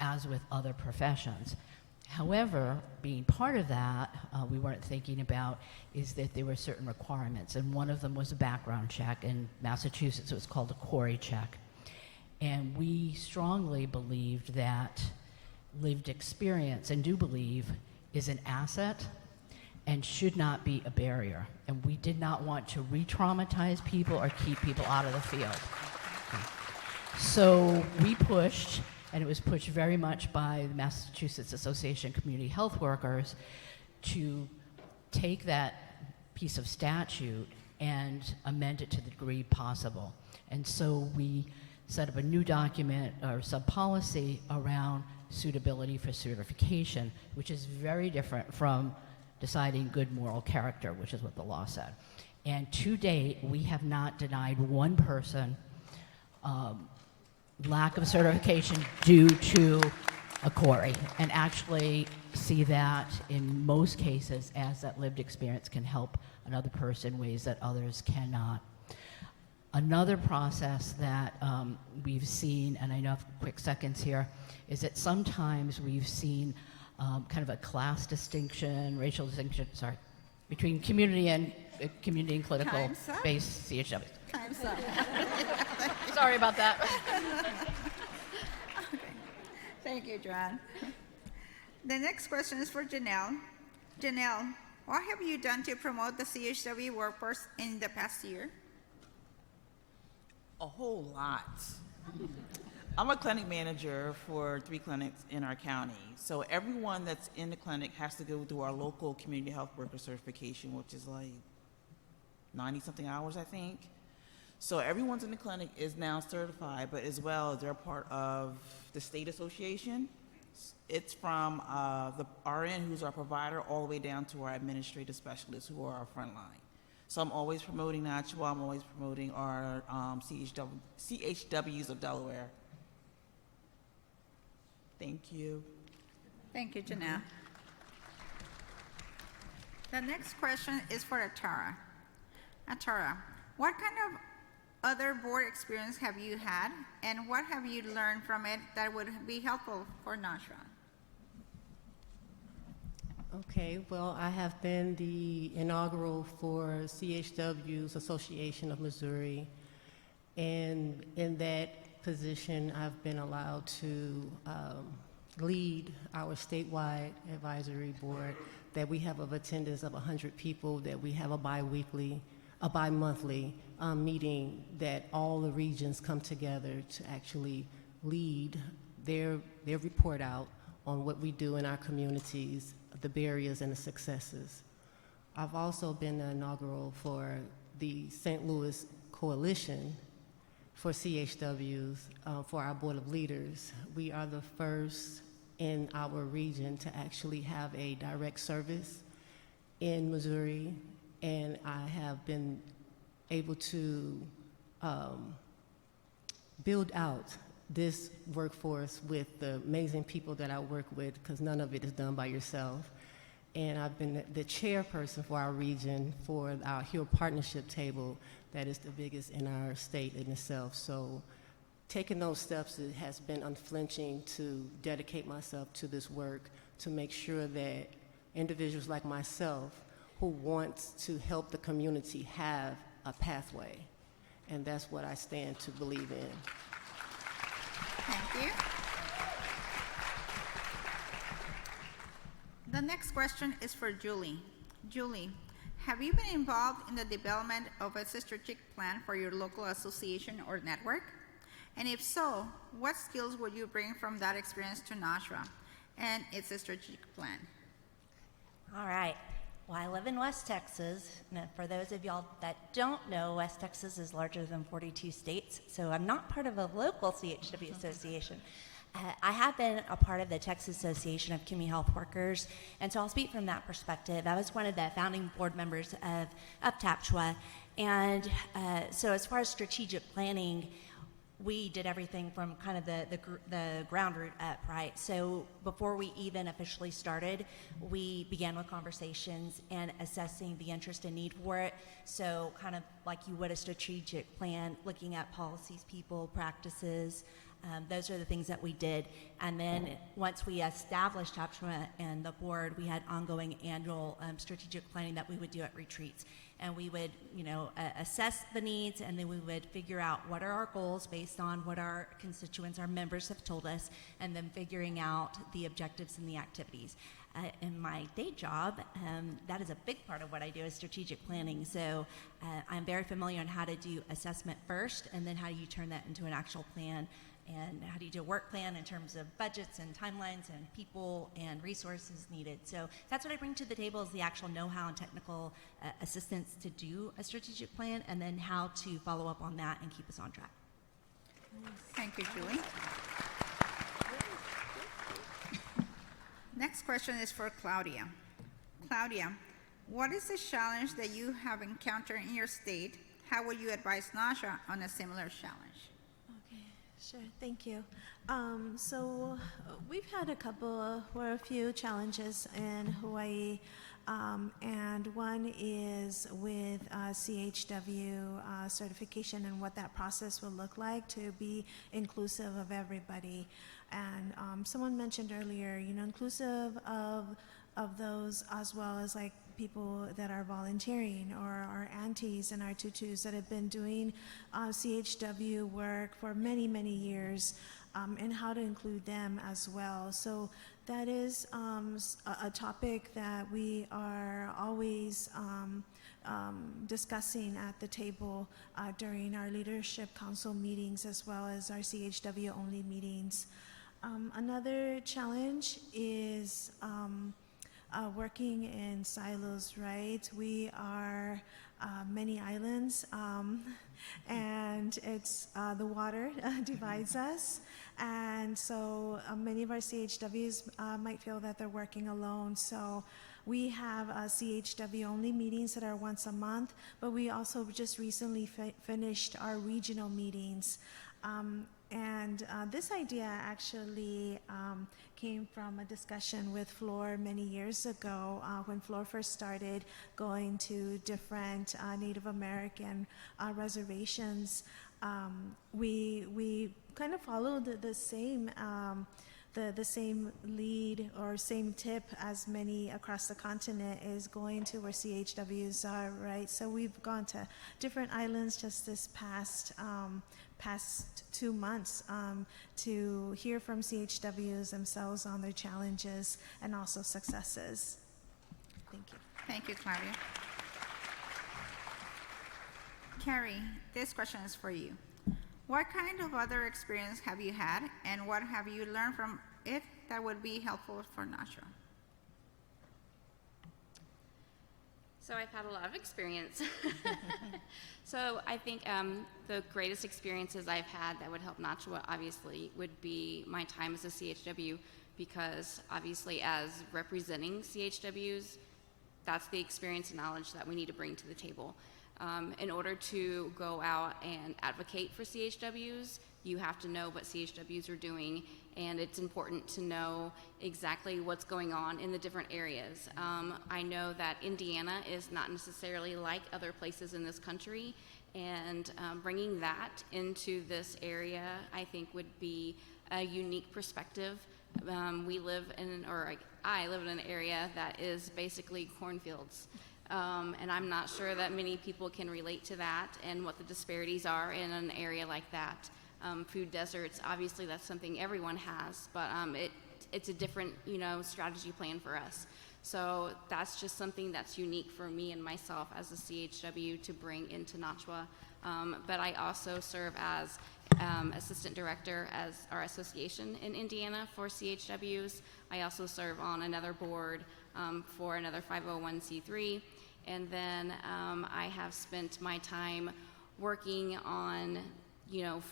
as with other professions. However, being part of that, we weren't thinking about is that there were certain requirements, and one of them was a background check. In Massachusetts, it was called a query check. And we strongly believed that lived experience, and do believe, is an asset and should not be a barrier. And we did not want to re-traumatize people or keep people out of the field. So we pushed, and it was pushed very much by the Massachusetts Association of Community Health Workers, to take that piece of statute and amend it to the degree possible. And so we set up a new document or sub-policy around suitability for certification, which is very different from deciding good moral character, which is what the law said. And to date, we have not denied one person lack of certification due to a query, and actually see that in most cases as that lived experience can help another person in ways that others cannot. Another process that we've seen, and I know I have quick seconds here, is that sometimes we've seen kind of a class distinction, racial distinction, between community and clinical-based CHWs. Time's up. Sorry about that. Okay. Thank you, Joanne. The next question is for Janelle. Janelle, what have you done to promote the CHW workforce in the past year? A whole lot. I'm a clinic manager for 3 clinics in our county. So everyone that's in the clinic has to go through our local community health worker certification, which is like 90-something hours, I think. So everyone's in the clinic is now certified, but as well, they're part of the state association. It's from the RN, who's our provider, all the way down to our administrative specialists, who are our front line. So I'm always promoting NACHW. I'm always promoting our CHWs of Delaware. Thank you. Thank you, Janelle. The next question is for Atara. Atara, what kind of other board experience have you had, and what have you learned from it that would be helpful for NACHW? Okay, well, I have been the inaugural for CHW's Association of Missouri, and in that position, I've been allowed to lead our statewide advisory board that we have of attendance of 100 people, that we have a bi-monthly meeting that all the regions come together to actually lead their report out on what we do in our communities, the barriers and the successes. I've also been the inaugural for the St. Louis Coalition for CHWs, for our Board of Leaders. We are the first in our region to actually have a direct service in Missouri, and I have been able to build out this workforce with the amazing people that I work with, because none of it is done by yourself. And I've been the chairperson for our region for our HEAL Partnership Table that is the biggest in our state in itself. So taking those steps, it has been unflinching to dedicate myself to this work, to make sure that individuals like myself who want to help the community have a pathway. And that's what I stand to believe in. Thank you. The next question is for Julie. Julie, have you been involved in the development of a strategic plan for your local association or network? And if so, what skills would you bring from that experience to NACHW and its strategic plan? All right. Well, I live in West Texas. Now, for those of y'all that don't know, West Texas is larger than 42 states, so I'm not part of a local CHW association. I have been a part of the Texas Association of Community Health Workers, and so I'll speak from that perspective. I was one of the founding board members of NACHW, and so as far as strategic planning, we did everything from kind of the ground root up, right? So before we even officially started, we began with conversations and assessing the interest and need for it. So kind of like you would a strategic plan, looking at policies, people, practices. Those are the things that we did. And then once we established NACHW and the board, we had ongoing annual strategic planning that we would do at retreats. And we would, assess the needs, and then we would figure out what are our goals based on what our constituents, our members have told us, and then figuring out the objectives and the activities. In my day job, that is a big part of what I do is strategic planning. So I'm very familiar on how to do assessment first, and then how you turn that into an actual plan, and how do you do a work plan in terms of budgets and timelines and people and resources needed. So that's what I bring to the table, is the actual know-how and technical assistance to do a strategic plan, and then how to follow up on that and keep us on track. Thank you, Julie. Next question is for Claudia. Claudia, what is the challenge that you have encountered in your state? How would you advise NACHW on a similar challenge? Okay, sure, thank you. So we've had a few challenges in Hawaii, and one is with CHW certification and what that process will look like to be inclusive of everybody. And someone mentioned earlier, inclusive of those, as well as like people that are volunteering, or our aunties and our tutus that have been doing CHW work for many, many years, and how to include them as well. So that is a topic that we are always discussing at the table during our leadership council meetings, as well as our CHW only meetings. Another challenge is working in silos, right? We are many islands, and it's the water divides us, and so many of our CHWs might feel that they're working alone. So we have CHW only meetings that are once a month, but we also just recently finished our regional meetings. And this idea actually came from a discussion with Floor many years ago, when Floor first started going to different Native American reservations. We kind of followed the same the same lead or same tip as many across the continent is going to where CHWs are, right? So we've gone to different islands just this past 2 months to hear from CHWs themselves on their challenges and also successes. Thank you. Thank you, Claudia. Carrie, this question is for you. What kind of other experience have you had, and what have you learned from it that would be helpful for NACHW? So I've had a lot of experience. So I think the greatest experiences I've had that would help NACHW obviously would be my time as a CHW, because obviously as representing CHWs, that's the experience and knowledge that we need to bring to the table. In order to go out and advocate for CHWs, you have to know what CHWs are doing, and it's important to know exactly what's going on in the different areas. I know that Indiana is not necessarily like other places in this country, and bringing that into this area, I think, would be a unique perspective. I live in an area that is basically cornfields. And I'm not sure that many people can relate to that and what the disparities are in an area like that. Food deserts, obviously that's something everyone has, but it's a different, strategy plan for us. So that's just something that's unique for me and myself as a CHW to bring into NACHW. But I also serve as assistant director as our association in Indiana for CHWs. I also serve on another board for another 501c3. And then I have spent my time working on,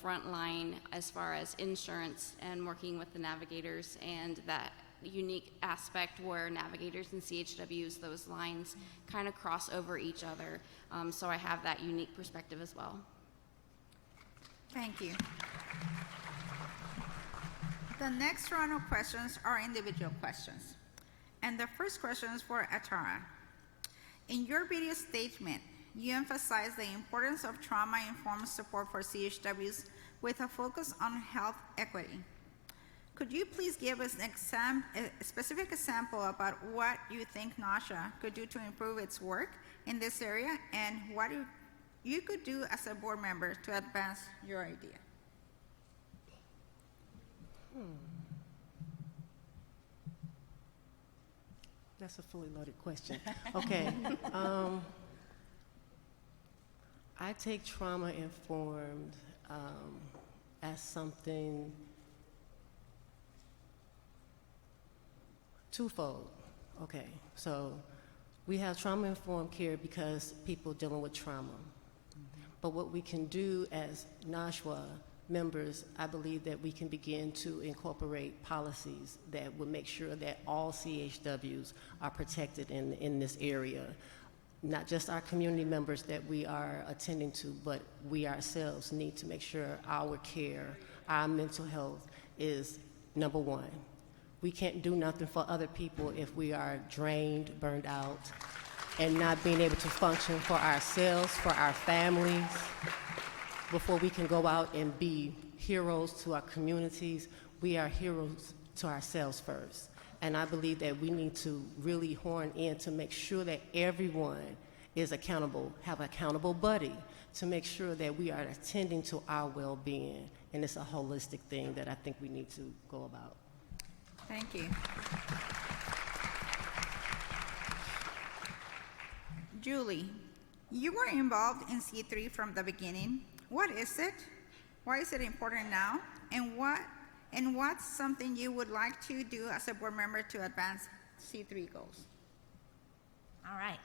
frontline as far as insurance and working with the navigators, and that unique aspect where navigators and CHWs, those lines kind of cross over each other. So I have that unique perspective as well. Thank you. The next round of questions are individual questions. And the first question is for Atara. In your video statement, you emphasize the importance of trauma-informed support for CHWs with a focus on health equity. Could you please give us a specific example about what you think NACHW could do to improve its work in this area, and what you could do as a board member to advance your idea? That's a fully loaded question. Okay. I take trauma-informed as something twofold. Okay, so we have trauma-informed care because people dealing with trauma. But what we can do as NACHW members, I believe that we can begin to incorporate policies that will make sure that all CHWs are protected in this area. Not just our community members that we are attending to, but we ourselves need to make sure our care, our mental health is number one. We can't do nothing for other people if we are drained, burned out, and not being able to function for ourselves, for our families. Before we can go out and be heroes to our communities, we are heroes to ourselves first. And I believe that we need to really horn in to make sure that everyone is accountable, have an accountable buddy, to make sure that we are attending to our well-being. And it's a holistic thing that I think we need to go about. Thank you. Julie, you were involved in C3 from the beginning. What is it? Why is it important now? And what's something you would like to do as a board member to advance C3 goals? All right.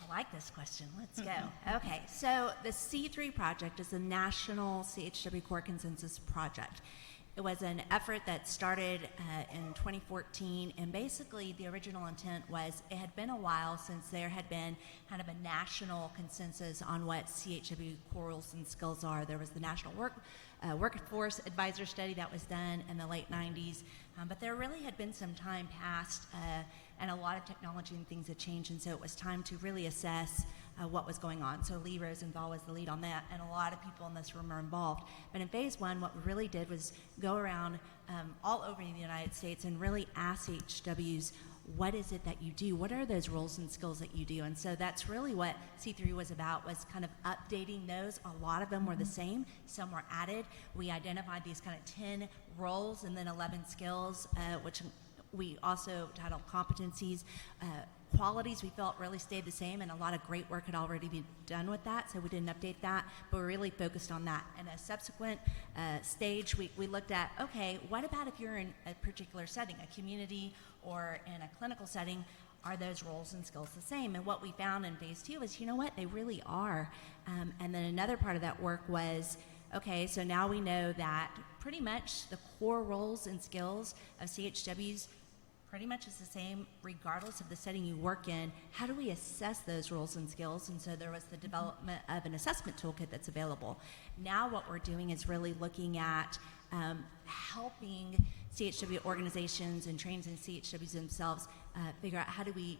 I like this question. Let's go. Okay, so the C3 project is a national CHW core consensus project. It was an effort that started in 2014, and basically the original intent was it had been a while since there had been kind of a national consensus on what CHW core roles and skills are. There was the National Workforce Advisor Study that was done in the late 90s, but there really had been some time passed, and a lot of technology and things had changed, and so it was time to really assess what was going on. So Lee Rosenthal was the lead on that, and a lot of people in this room are involved. But in phase one, what we really did was go around all over the United States and really ask CHWs, what is it that you do? What are those roles and skills that you do? And so that's really what C3 was about, was kind of updating those. A lot of them were the same, some were added. We identified these kind of 10 roles and then 11 skills, which we also titled competencies. Qualities we felt really stayed the same, and a lot of great work had already been done with that, so we didn't update that, but we really focused on that. In a subsequent stage, we looked at, okay, what about if you're in a particular setting, a community or in a clinical setting, are those roles and skills the same? And what we found in phase two is, you know what, they really are. And then another part of that work was, okay, so now we know that pretty much the core roles and skills of CHWs pretty much is the same regardless of the setting you work in. How do we assess those roles and skills? And so there was the development of an assessment toolkit that's available. Now what we're doing is really looking at helping CHW organizations and trains and CHWs themselves figure out how do we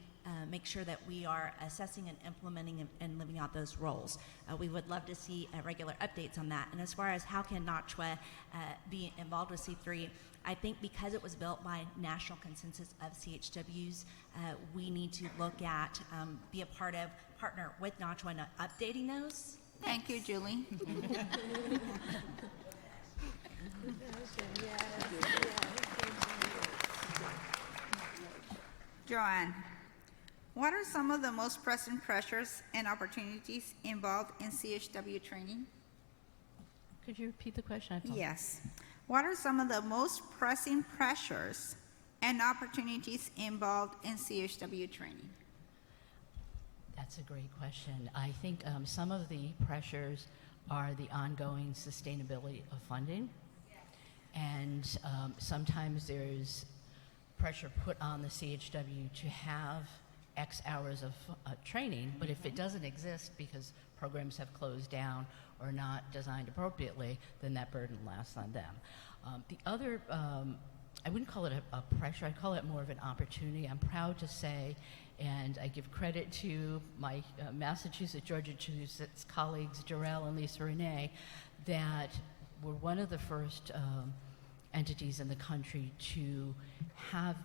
make sure that we are assessing and implementing and living out those roles. We would love to see regular updates on that. And as far as how can NACHW be involved with C3, I think because it was built by national consensus of CHWs, we need to look at, be a partner with NACHW in updating those. Thank you, Julie. Joanne, what are some of the most pressing pressures and opportunities involved in CHW training? Could you repeat the question? I apologize. Yes. What are some of the most pressing pressures and opportunities involved in CHW training? That's a great question. I think some of the pressures are the ongoing sustainability of funding, and sometimes there's pressure put on the CHW to have X hours of training, but if it doesn't exist because programs have closed down or not designed appropriately, then that burden lasts on them. The other, I wouldn't call it a pressure, I'd call it more of an opportunity. I'm proud to say, and I give credit to my Massachusetts colleagues, Jarrell and Lisa Renee, that we're one of the first entities in the country to have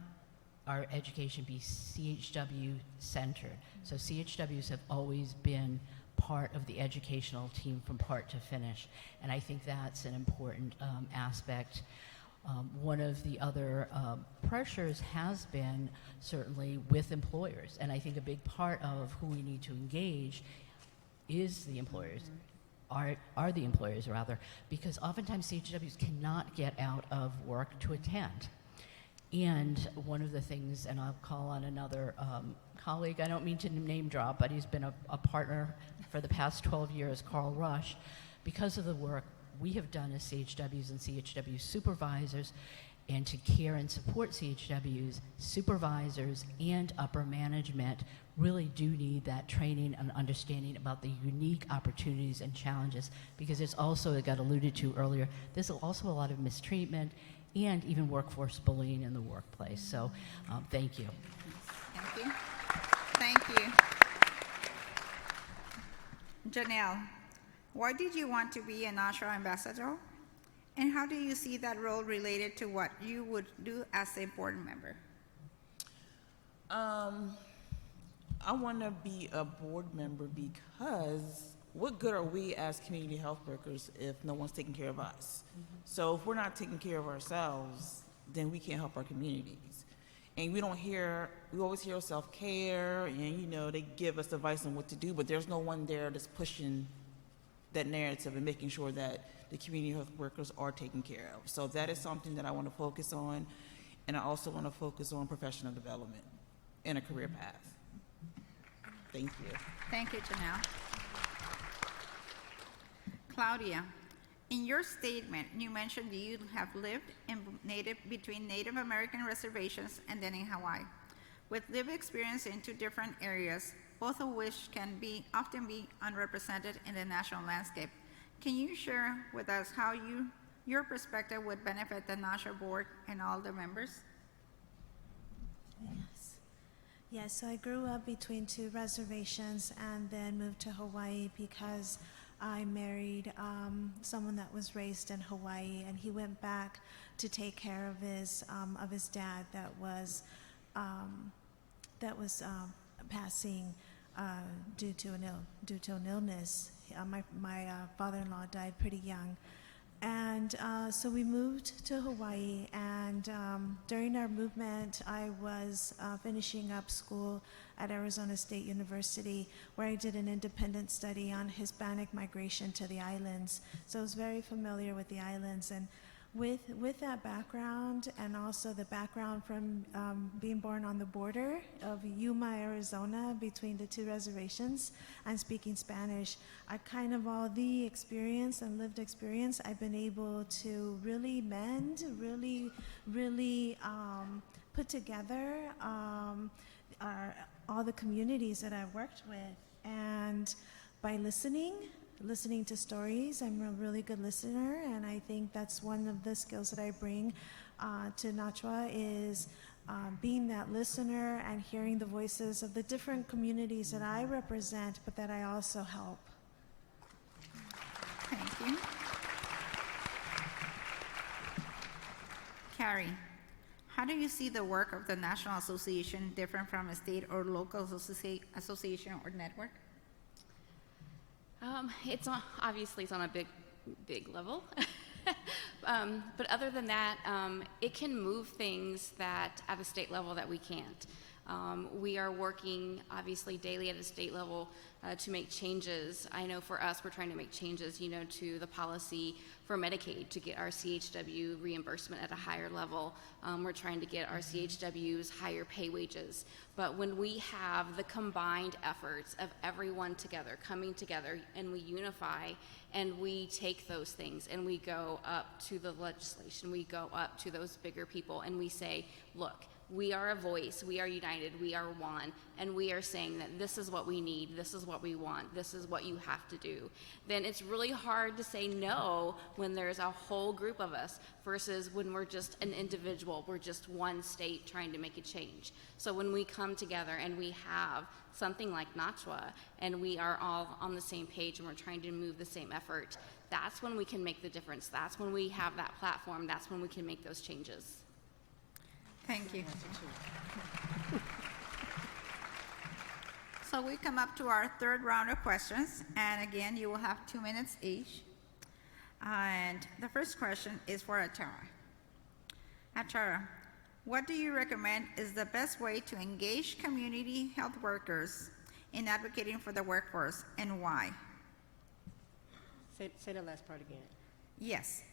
our education be CHW centered. So CHWs have always been part of the educational team from part to finish, and I think that's an important aspect. One of the other pressures has been certainly with employers, and I think a big part of who we need to engage is the employers, are the employers rather, because oftentimes CHWs cannot get out of work to attend. And one of the things, and I'll call on another colleague, I don't mean to name drop, but he's been a partner for the past 12 years, Carl Rush, because of the work we have done as CHWs and CHW supervisors, and to care and support CHWs, supervisors and upper management really do need that training and understanding about the unique opportunities and challenges, because it's also, it got alluded to earlier, there's also a lot of mistreatment and even workforce bullying in the workplace. So thank you. Thank you. Thank you. Janelle, why did you want to be a NACHW ambassador? And how do you see that role related to what you would do as a board member? I want to be a board member because what good are we as community health workers if no one's taking care of us? So if we're not taking care of ourselves, then we can't help our communities. And we always hear self-care, and they give us advice on what to do, but there's no one there that's pushing that narrative and making sure that the community health workers are taken care of. So that is something that I want to focus on, and I also want to focus on professional development and a career path. Thank you. Thank you, Janelle. Claudia, in your statement, you mentioned you have lived in between Native American reservations and then in Hawaii, with lived experience in two different areas, both of which can often be unrepresented in the national landscape. Can you share with us how your perspective would benefit the NACHW board and all the members? Yes, so I grew up between two reservations and then moved to Hawaii because I married someone that was raised in Hawaii, and he went back to take care of his dad that was passing due to an illness. My father-in-law died pretty young. And so we moved to Hawaii, and during our movement, I was finishing up school at Arizona State University, where I did an independent study on Hispanic migration to the islands. So I was very familiar with the islands, and with that background, and also the background from being born on the border of Yuma, Arizona, between the two reservations, and speaking Spanish, I kind of all the experience and lived experience, I've been able to really mend, really put together all the communities that I've worked with. And by listening to stories, I'm a really good listener, and I think that's one of the skills that I bring to NACHW is being that listener and hearing the voices of the different communities that I represent, but that I also help. Thank you. Carrie, how do you see the work of the National Association different from a state or local association or network? Obviously it's on a big level, but other than that, it can move things that at a state level that we can't. We are working obviously daily at a state level to make changes. I know for us, we're trying to make changes, to the policy for Medicaid to get our CHW reimbursement at a higher level. We're trying to get our CHWs higher pay wages. But when we have the combined efforts of everyone together, coming together, and we unify, and we take those things and we go up to the legislation, we go up to those bigger people, and we say, look, we are a voice, we are united, we are one, and we are saying that this is what we need, this is what we want, this is what you have to do, then it's really hard to say no when there's a whole group of us versus when we're just an individual, we're just one state trying to make a change. So when we come together and we have something like NACHW and we are all on the same page and we're trying to move the same effort, that's when we can make the difference. That's when we have that platform, that's when we can make those changes. Thank you. So we come up to our third round of questions, and again, you will have 2 minutes each. And the first question is for Atara. Atara, what do you recommend is the best way to engage community health workers in advocating for the workforce, and why? Say the last part again. Yes.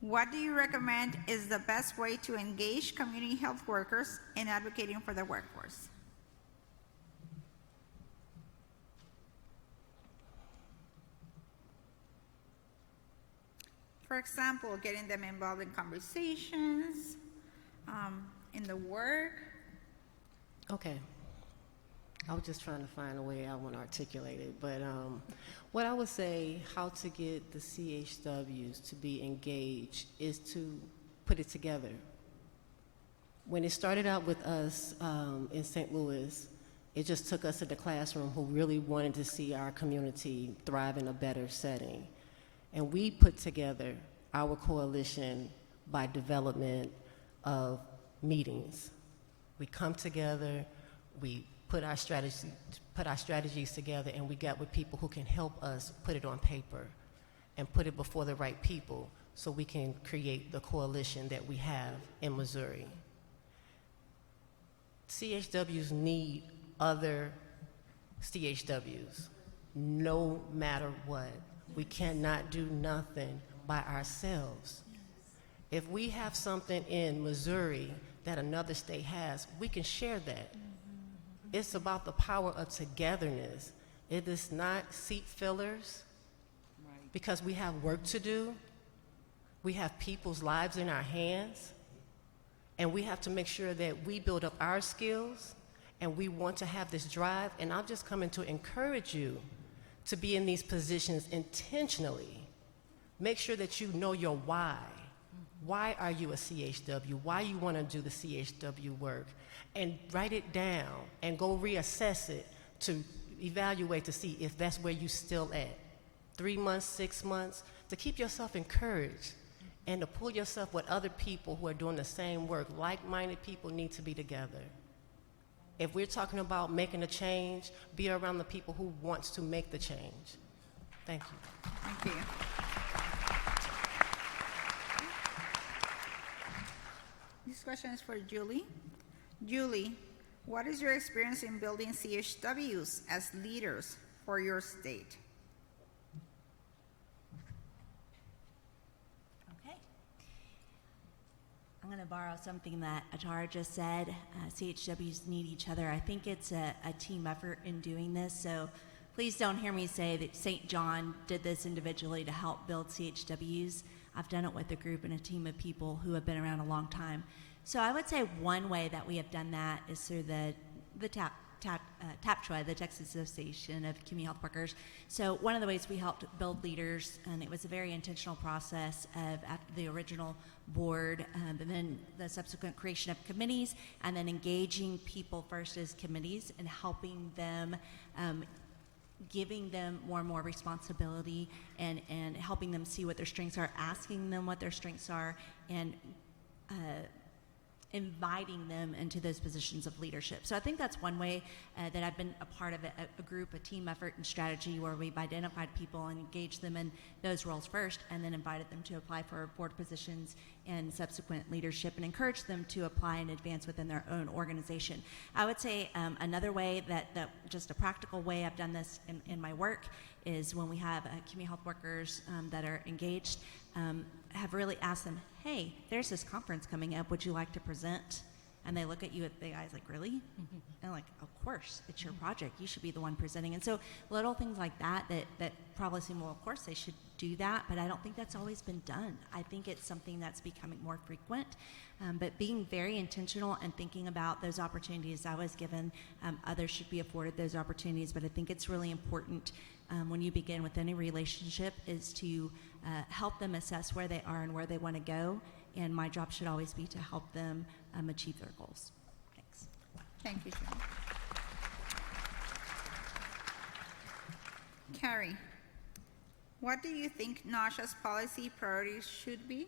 What do you recommend is the best way to engage community health workers in advocating for the workforce? For example, getting them involved in conversations, in the work. Okay. I was just trying to find a way I want to articulate it, but what I would say how to get the CHWs to be engaged is to put it together. When it started out with us in St. Louis, it just took us in the classroom who really wanted to see our community thrive in a better setting. And we put together our coalition by development of meetings. We come together, we put our strategies together, and we got with people who can help us put it on paper and put it before the right people so we can create the coalition that we have in Missouri. CHWs need other CHWs, no matter what. We cannot do nothing by ourselves. If we have something in Missouri that another state has, we can share that. It's about the power of togetherness. It is not seat fillers, because we have work to do. We have people's lives in our hands, and we have to make sure that we build up our skills, and we want to have this drive. And I'm just coming to encourage you to be in these positions intentionally. Make sure that you know your why. why are you a CHW? Why you want to do the CHW work? And write it down and go reassess it to evaluate to see if that's where you still at. 3 months, 6 months, to keep yourself encouraged and to pull yourself with other people who are doing the same work. Like-minded people need to be together. If we're talking about making a change, be around the people who wants to make the change. Thank you. Thank you. This question is for Julie. Julie, what is your experience in building CHWs as leaders for your state? Okay. I'm going to borrow something that Atara just said. CHWs need each other. I think it's a team effort in doing this, so please don't hear me say that St. John did this individually to help build CHWs. I've done it with a group and a team of people who have been around a long time. So I would say one way that we have done that is through the NACHW, the Texas Association of Community Health Workers. So one of the ways we helped build leaders, and it was a very intentional process of the original board, and then the subsequent creation of committees, and then engaging people first as committees and helping them, giving them more and more responsibility and helping them see what their strengths are, asking them what their strengths are, and inviting them into those positions of leadership. So I think that's one way that I've been a part of a group, a team effort and strategy where we've identified people and engaged them in those roles first and then invited them to apply for board positions and subsequent leadership and encouraged them to apply and advance within their own organization. I would say another way that just a practical way I've done this in my work is when we have community health workers that are engaged, have really asked them, hey, there's this conference coming up, would you like to present? And they look at you with big eyes like, really? Mm-hmm. And like, of course, it's your project, you should be the one presenting. And so little things like that probably seem, well, of course they should do that, but I don't think that's always been done. I think it's something that's becoming more frequent, but being very intentional and thinking about those opportunities I was given, others should be afforded those opportunities, but I think it's really important when you begin with any relationship is to help them assess where they are and where they want to go, and my job should always be to help them achieve their goals. Thanks. Thank you, Julie. Carrie, what do you think NACHW's policy priorities should be?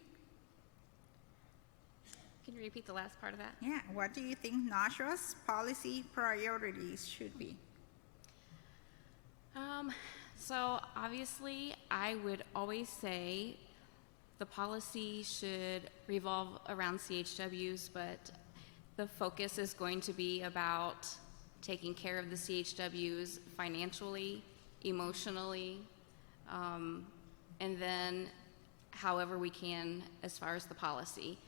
Can you repeat the last part of that? Yeah, what do you think NACHW's policy priorities should be? So obviously, I would always say the policy should revolve around CHWs, but the focus is going to be about taking care of the CHWs financially, emotionally, and then however we can as far as the policy.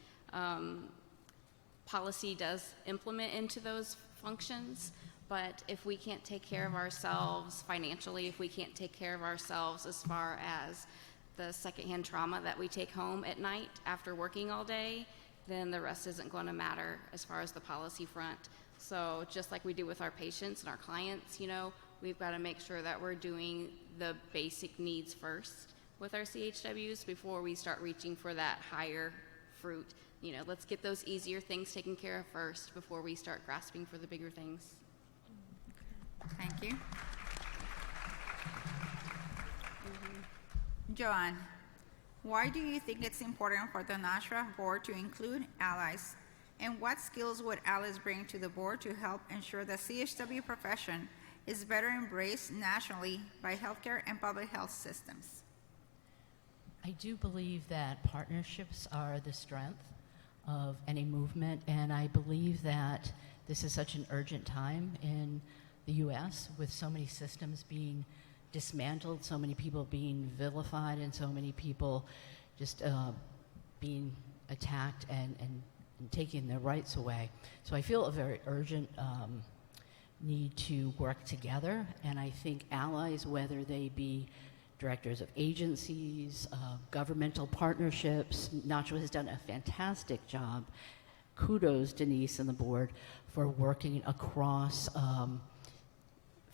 Policy does implement into those functions, but if we can't take care of ourselves financially, if we can't take care of ourselves as far as the secondhand trauma that we take home at night after working all day, then the rest isn't going to matter as far as the policy front. So just like we do with our patients and our clients, we've got to make sure that we're doing the basic needs first with our CHWs before we start reaching for that higher fruit. Let's get those easier things taken care of first before we start grasping for the bigger things. Thank you. Joanne, why do you think it's important for the NACHW board to include allies? And what skills would allies bring to the board to help ensure the CHW profession is better embraced nationally by healthcare and public health systems? I do believe that partnerships are the strength of any movement, and I believe that this is such an urgent time in the U.S. with so many systems being dismantled, so many people being vilified, and so many people just being attacked and taking their rights away. So I feel a very urgent need to work together, and I think allies, whether they be directors of agencies, governmental partnerships, NACHW has done a fantastic job. Kudos, Denise and the board, for working across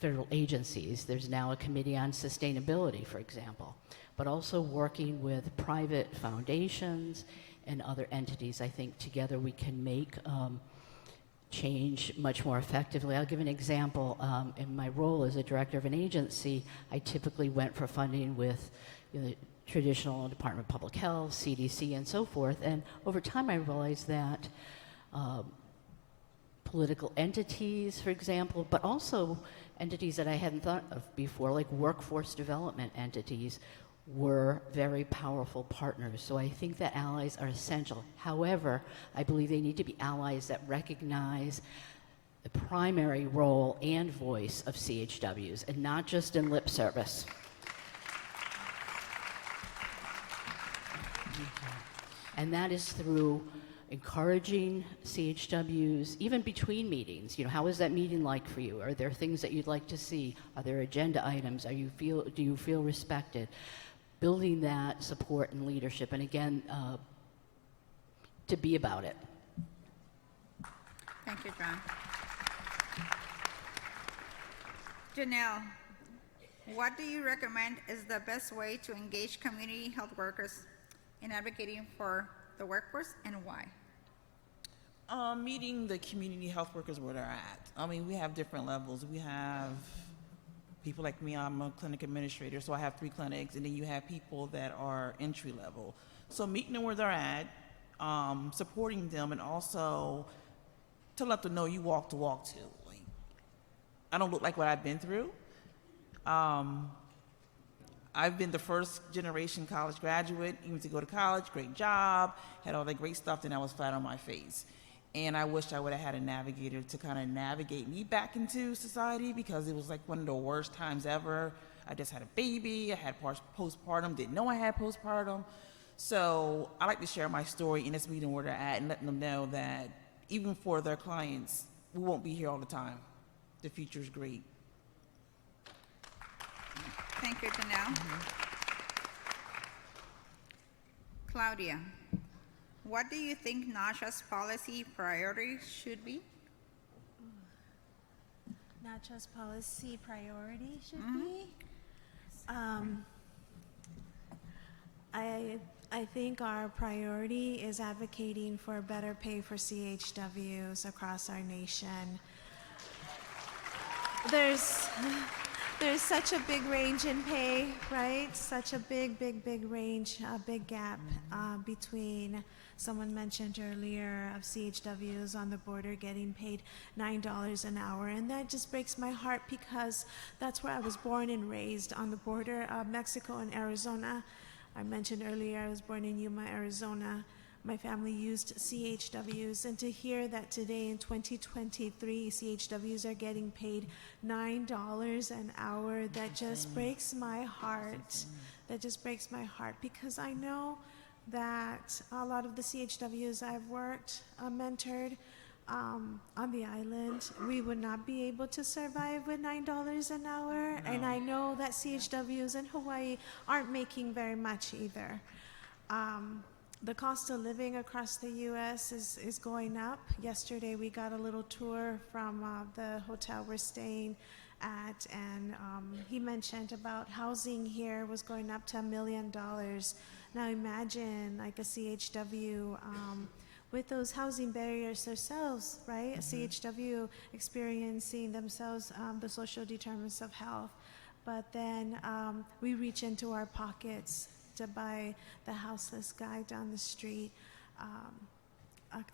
federal agencies. There's now a committee on sustainability, for example, but also working with private foundations and other entities. I think together we can make change much more effectively. I'll give an example. In my role as a director of an agency, I typically went for funding with traditional Department of Public Health, CDC, and so forth. And over time, I realized that political entities, for example, but also entities that I hadn't thought of before, like workforce development entities, were very powerful partners. So I think that allies are essential. However, I believe they need to be allies that recognize the primary role and voice of CHWs, and not just in lip service. And that is through encouraging CHWs, even between meetings. How is that meeting like for you? Are there things that you'd like to see? Are there agenda items? Do you feel respected? Building that support and leadership, and again, to be about it. Thank you, John. Janelle, what do you recommend is the best way to engage community health workers in advocating for the workforce, and why? Meeting the community health workers where they're at. I mean, we have different levels. We have people like me, I'm a clinic administrator, so I have 3 clinics, and then you have people that are entry level. So meeting them where they're at, supporting them, and also to let them know you walk the walk too. Like, I don't look like what I've been through. I've been the first generation college graduate, even to go to college, great job, had all that great stuff, then I was flat on my face. And I wish I would have had a navigator to kind of navigate me back into society, because it was like one of the worst times ever. I just had a baby, I had postpartum, didn't know I had postpartum. So I like to share my story in this meeting where they're at and letting them know that even for their clients, we won't be here all the time. The future's great. Thank you, Janelle. Claudia, what do you think NACHW's policy priorities should be? NACHW's policy priority should be? I think our priority is advocating for better pay for CHWs across our nation. There's such a big range in pay, right? Such a big range, a big gap between, someone mentioned earlier, of CHWs on the border getting paid $9 an hour. And that just breaks my heart, because that's where I was born and raised, on the border of Mexico and Arizona. I mentioned earlier I was born in Yuma, Arizona. My family used CHWs, and to hear that today in 2023, CHWs are getting paid $9 an hour, that just breaks my heart. That just breaks my heart, because I know that a lot of the CHWs I've worked, mentored on the island, we would not be able to survive with $9 an hour. No. And I know that CHWs in Hawaii aren't making very much either. The cost of living across the U.S. is going up. Yesterday we got a little tour from the hotel we're staying at, and he mentioned about housing here was going up to $1 million. Now imagine like a CHW with those housing barriers themselves, right? A CHW experiencing themselves the social determinants of health. But then we reach into our pockets to buy the houseless guy down the street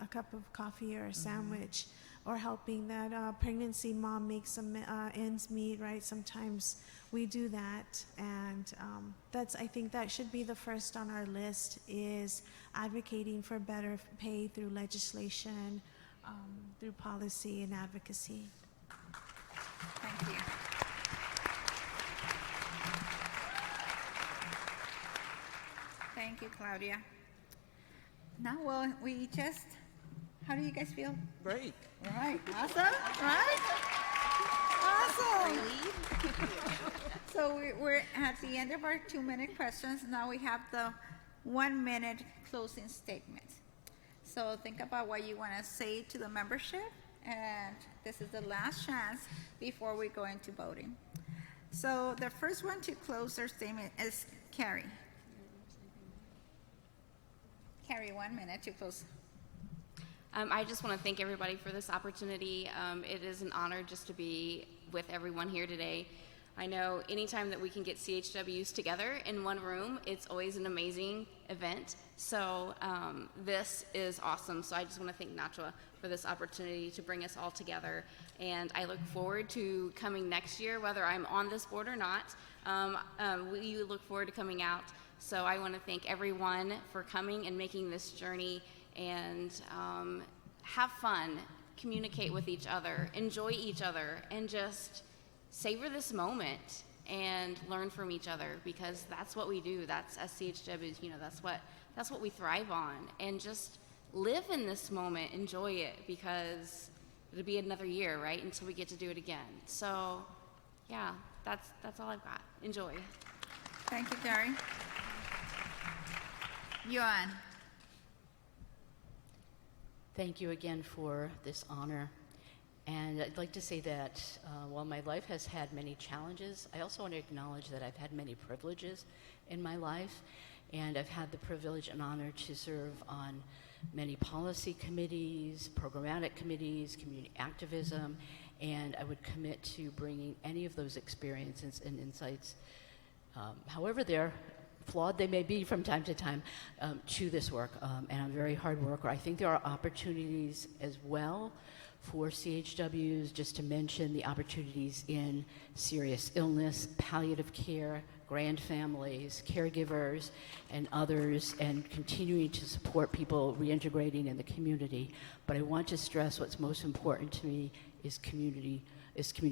a cup of coffee or a sandwich, or helping that pregnancy mom make some ends meet, right? Sometimes we do that, and I think that should be the first on our list, is advocating for better pay through legislation, through policy and advocacy. Thank you. Thank you, Claudia. Now, well, how do you guys feel? Great. Right, awesome, right? Awesome. So we're at the end of our 2-minute questions. Now we have the 1-minute closing statement. So think about what you want to say to the membership, and this is the last chance before we go into voting. So the first one to close their statement is Carrie. Carrie, 1 minute to close. I just want to thank everybody for this opportunity. It is an honor just to be with everyone here today. I know anytime that we can get CHWs together in one room, it's always an amazing event. So this is awesome. So I just want to thank NACHW for this opportunity to bring us all together. And I look forward to coming next year, whether I'm on this board or not. We look forward to coming out. So I want to thank everyone for coming and making this journey, and have fun, communicate with each other, enjoy each other, and just savor this moment and learn from each other, because that's what we do. That's as CHWs, that's what we thrive on. And just live in this moment, enjoy it, because it'll be another year, right, until we get to do it again. So, yeah, that's all I've got. Enjoy. Thank you, Carrie. Yuan. Thank you again for this honor. And I'd like to say that while my life has had many challenges, I also want to acknowledge that I've had many privileges in my life. And I've had the privilege and honor to serve on many policy committees, programmatic committees, community activism, and I would commit to bringing any of those experiences and insights, however they're flawed they may be from time to time, to this work. And I'm a very hard worker. I think there are opportunities as well for CHWs, just to mention the opportunities in serious illness, palliative care, grand families, caregivers, and others, and continuing to support people reintegrating in the community. But I want to stress what's most important to me is community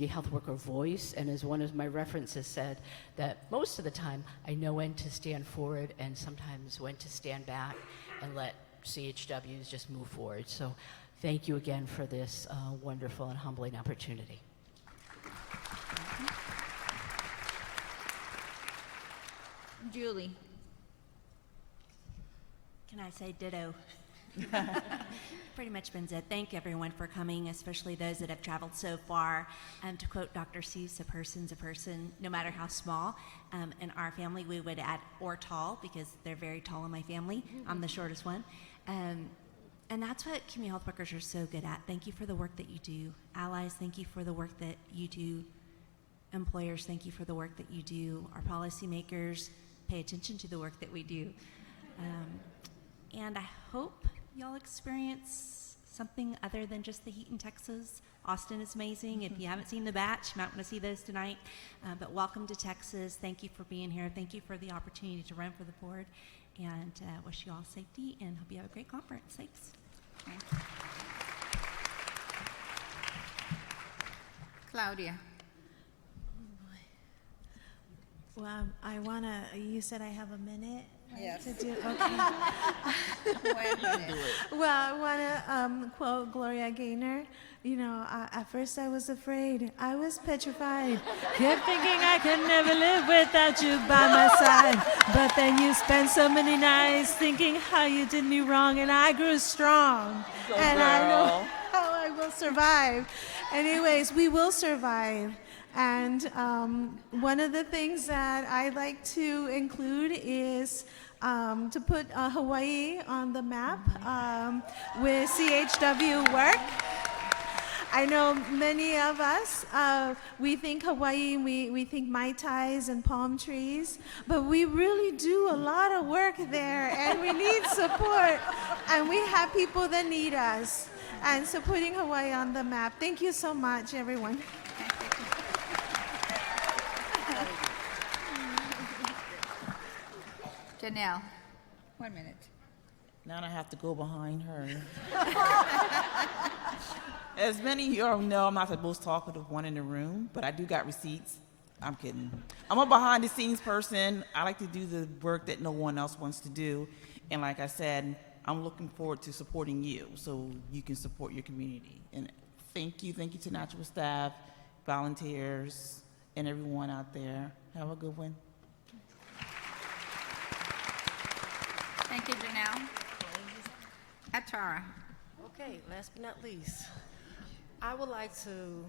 health worker voice, and as one of my references said, that most of the time I know when to stand forward and sometimes when to stand back and let CHWs just move forward. So thank you again for this wonderful and humbling opportunity. Julie. Can I say ditto? Pretty much been said. Thank everyone for coming, especially those that have traveled so far. To quote Dr. Seuss, a person's a person, no matter how small. In our family, we would add or tall, because they're very tall in my family. I'm the shortest one. And that's what community health workers are so good at. Thank you for the work that you do. Allies, thank you for the work that you do. Employers, thank you for the work that you do. Our policymakers, pay attention to the work that we do. And I hope y'all experience something other than just the heat in Texas. Austin is amazing. If you haven't seen The Batch, you might want to see those tonight. But welcome to Texas. Thank you for being here. Thank you for the opportunity to run for the board. And wish you all safety and hope you have a great conference. Thanks. Okay. Claudia. Well, I want to, you said I have a minute? Yes. To do, okay. 1 minute. Well, I want to quote Gloria Gaynor. You know, at first I was afraid. I was petrified. Kept thinking I could never live without you by my side. But then you spent so many nights thinking how you did me wrong, and I grew strong. And I know how I will survive. Anyways, we will survive. And one of the things that I like to include is to put Hawaii on the map with CHW work. I know many of us, we think Hawaii, we think Mai Tais and palm trees, but we really do a lot of work there, and we need support, and we have people that need us. And so putting Hawaii on the map. Thank you so much, everyone. Janelle, 1 minute. Now I have to go behind her. As many of y'all know, I'm not the most talkative one in the room, but I do got receipts. I'm kidding. I'm a behind-the-scenes person. I like to do the work that no one else wants to do. And like I said, I'm looking forward to supporting you so you can support your community. And thank you to NACHW staff, volunteers, and everyone out there. Have a good one. Thank you, Janelle. Atara. Okay, last but not least, I would like to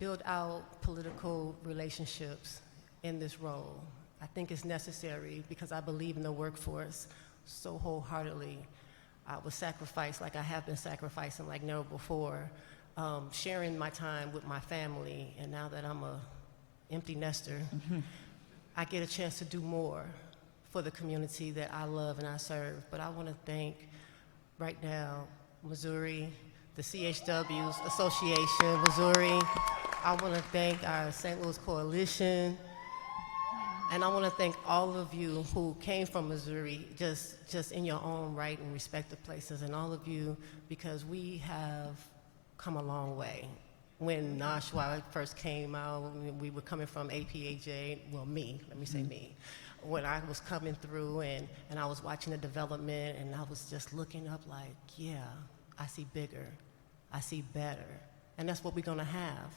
build out political relationships in this role. I think it's necessary because I believe in the workforce so wholeheartedly. I was sacrificed like I have been sacrificing like never before, sharing my time with my family, and now that I'm a empty nester, I get a chance to do more for the community that I love and I serve. But I want to thank right now Missouri, the CHW's Association, Missouri. I want to thank our St. Louis Coalition. And I want to thank all of you who came from Missouri, just in your own right and respective places, and all of you, because we have come a long way. When NACHW first came out, we were coming from APHA, well, let me say me. When I was coming through and I was watching the development, and I was just looking up like, yeah, I see bigger, I see better. And that's what we're gonna have,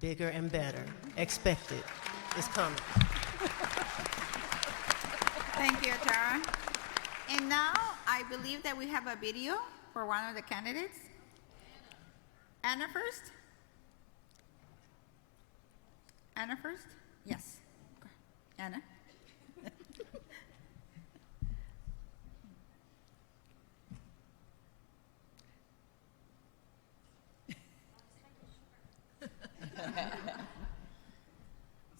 bigger and better. Expect it, it's coming. Thank you, Tara. And now I believe that we have a video for one of the candidates. Anna first? Anna first? Yes. Anna?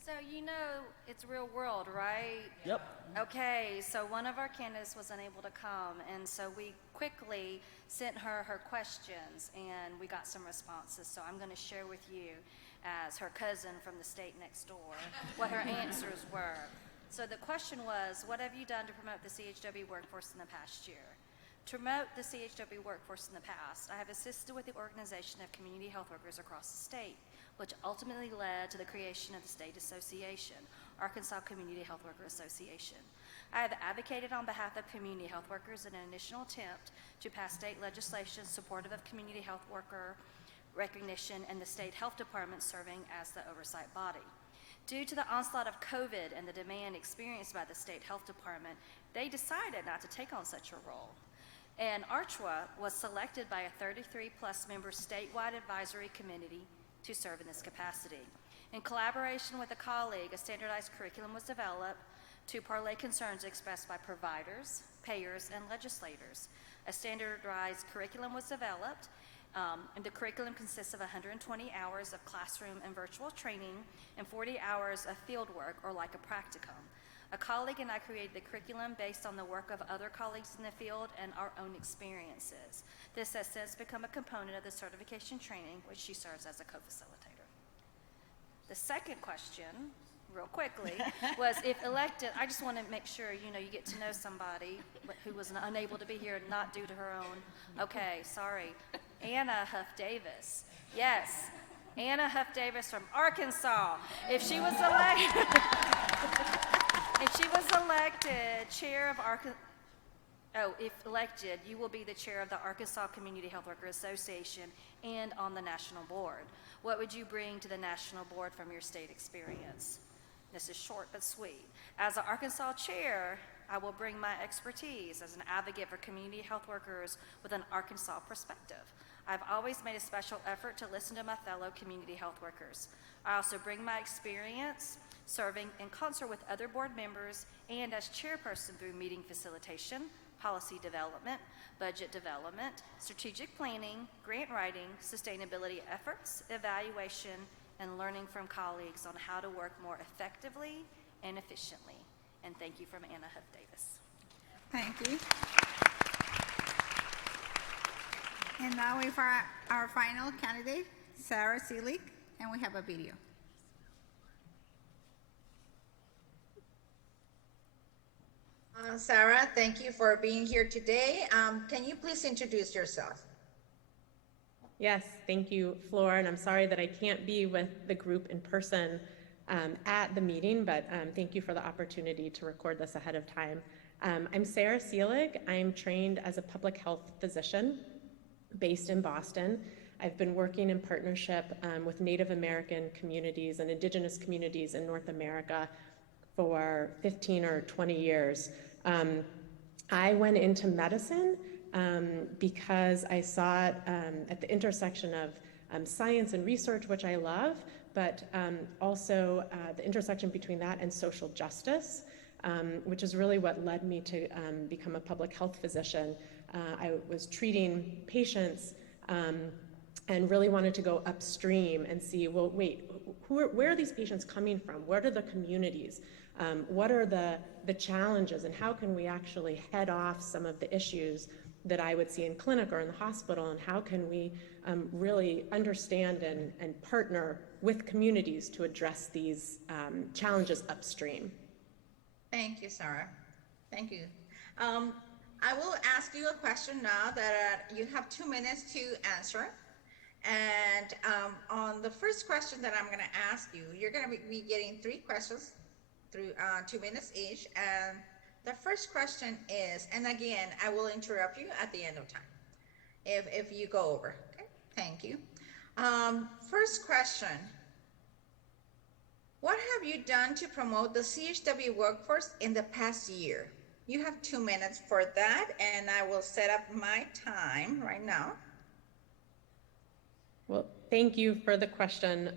So you know it's real world, right? Yep. Okay, so one of our candidates was unable to come, and so we quickly sent her questions, and we got some responses. So I'm going to share with you, as her cousin from the state next door, what her answers were. So the question was, what have you done to promote the CHW workforce in the past year? To promote the CHW workforce in the past, I have assisted with the organization of community health workers across the state, which ultimately led to the creation of the state association, Arkansas Community Health Worker Association. I have advocated on behalf of community health workers in an initial attempt to pass state legislation supportive of community health worker recognition and the state health department serving as the oversight body. Due to the onslaught of COVID and the demand experienced by the state health department, they decided not to take on such a role. And NACHW was selected by a 33-plus member statewide advisory committee to serve in this capacity. In collaboration with a colleague, a standardized curriculum was developed to parlay concerns expressed by providers, payers, and legislators. A standardized curriculum was developed, and the curriculum consists of 120 hours of classroom and virtual training and 40 hours of field work, or like a practicum. A colleague and I created the curriculum based on the work of other colleagues in the field and our own experiences. This has since become a component of the certification training, which she serves as a co-facilitator. The second question, real quickly, was if elected, I just want to make sure, you get to know somebody who was unable to be here, not due to her own. Okay, sorry. Anna Huff Davis. Yes, Anna Huff Davis from Arkansas. If she was elected, chair of if elected, you will be the chair of the Arkansas Community Health Worker Association and on the national board. What would you bring to the national board from your state experience? This is short but sweet. As the Arkansas chair, I will bring my expertise as an advocate for community health workers with an Arkansas perspective. I've always made a special effort to listen to my fellow community health workers. I also bring my experience serving in concert with other board members and as chairperson through meeting facilitation, policy development, budget development, strategic planning, grant writing, sustainability efforts, evaluation, and learning from colleagues on how to work more effectively and efficiently. And thank you from Anna Huff Davis. Thank you. And now we have our final candidate, Sarah Seelig, and we have a video. Sarah, thank you for being here today. Can you please introduce yourself? Yes, thank you, Flor, and I'm sorry that I can't be with the group in person at the meeting, but thank you for the opportunity to record this ahead of time. I'm Sarah Seelig. I'm trained as a public health physician based in Boston. I've been working in partnership with Native American communities and indigenous communities in North America for 15 or 20 years. I went into medicine because I saw it at the intersection of science and research, which I love, but also the intersection between that and social justice. which is really what led me to become a public health physician. I was treating patients and really wanted to go upstream and see, well, wait, where are these patients coming from? What are the communities? What are the challenges, and how can we actually head off some of the issues that I would see in clinic or in the hospital, and how can we really understand and partner with communities to address these challenges upstream? Thank you, Sarah. Thank you. I will ask you a question now that you have 2 minutes to answer. And on the first question that I'm going to ask you, you're going to be getting 3 questions through 2 minutes each. And the first question is, and again, I will interrupt you at the end of time if you go over. Okay, thank you. First question. What have you done to promote the CHW workforce in the past year? You have 2 minutes for that, and I will set up my time right now. Well, thank you for the question,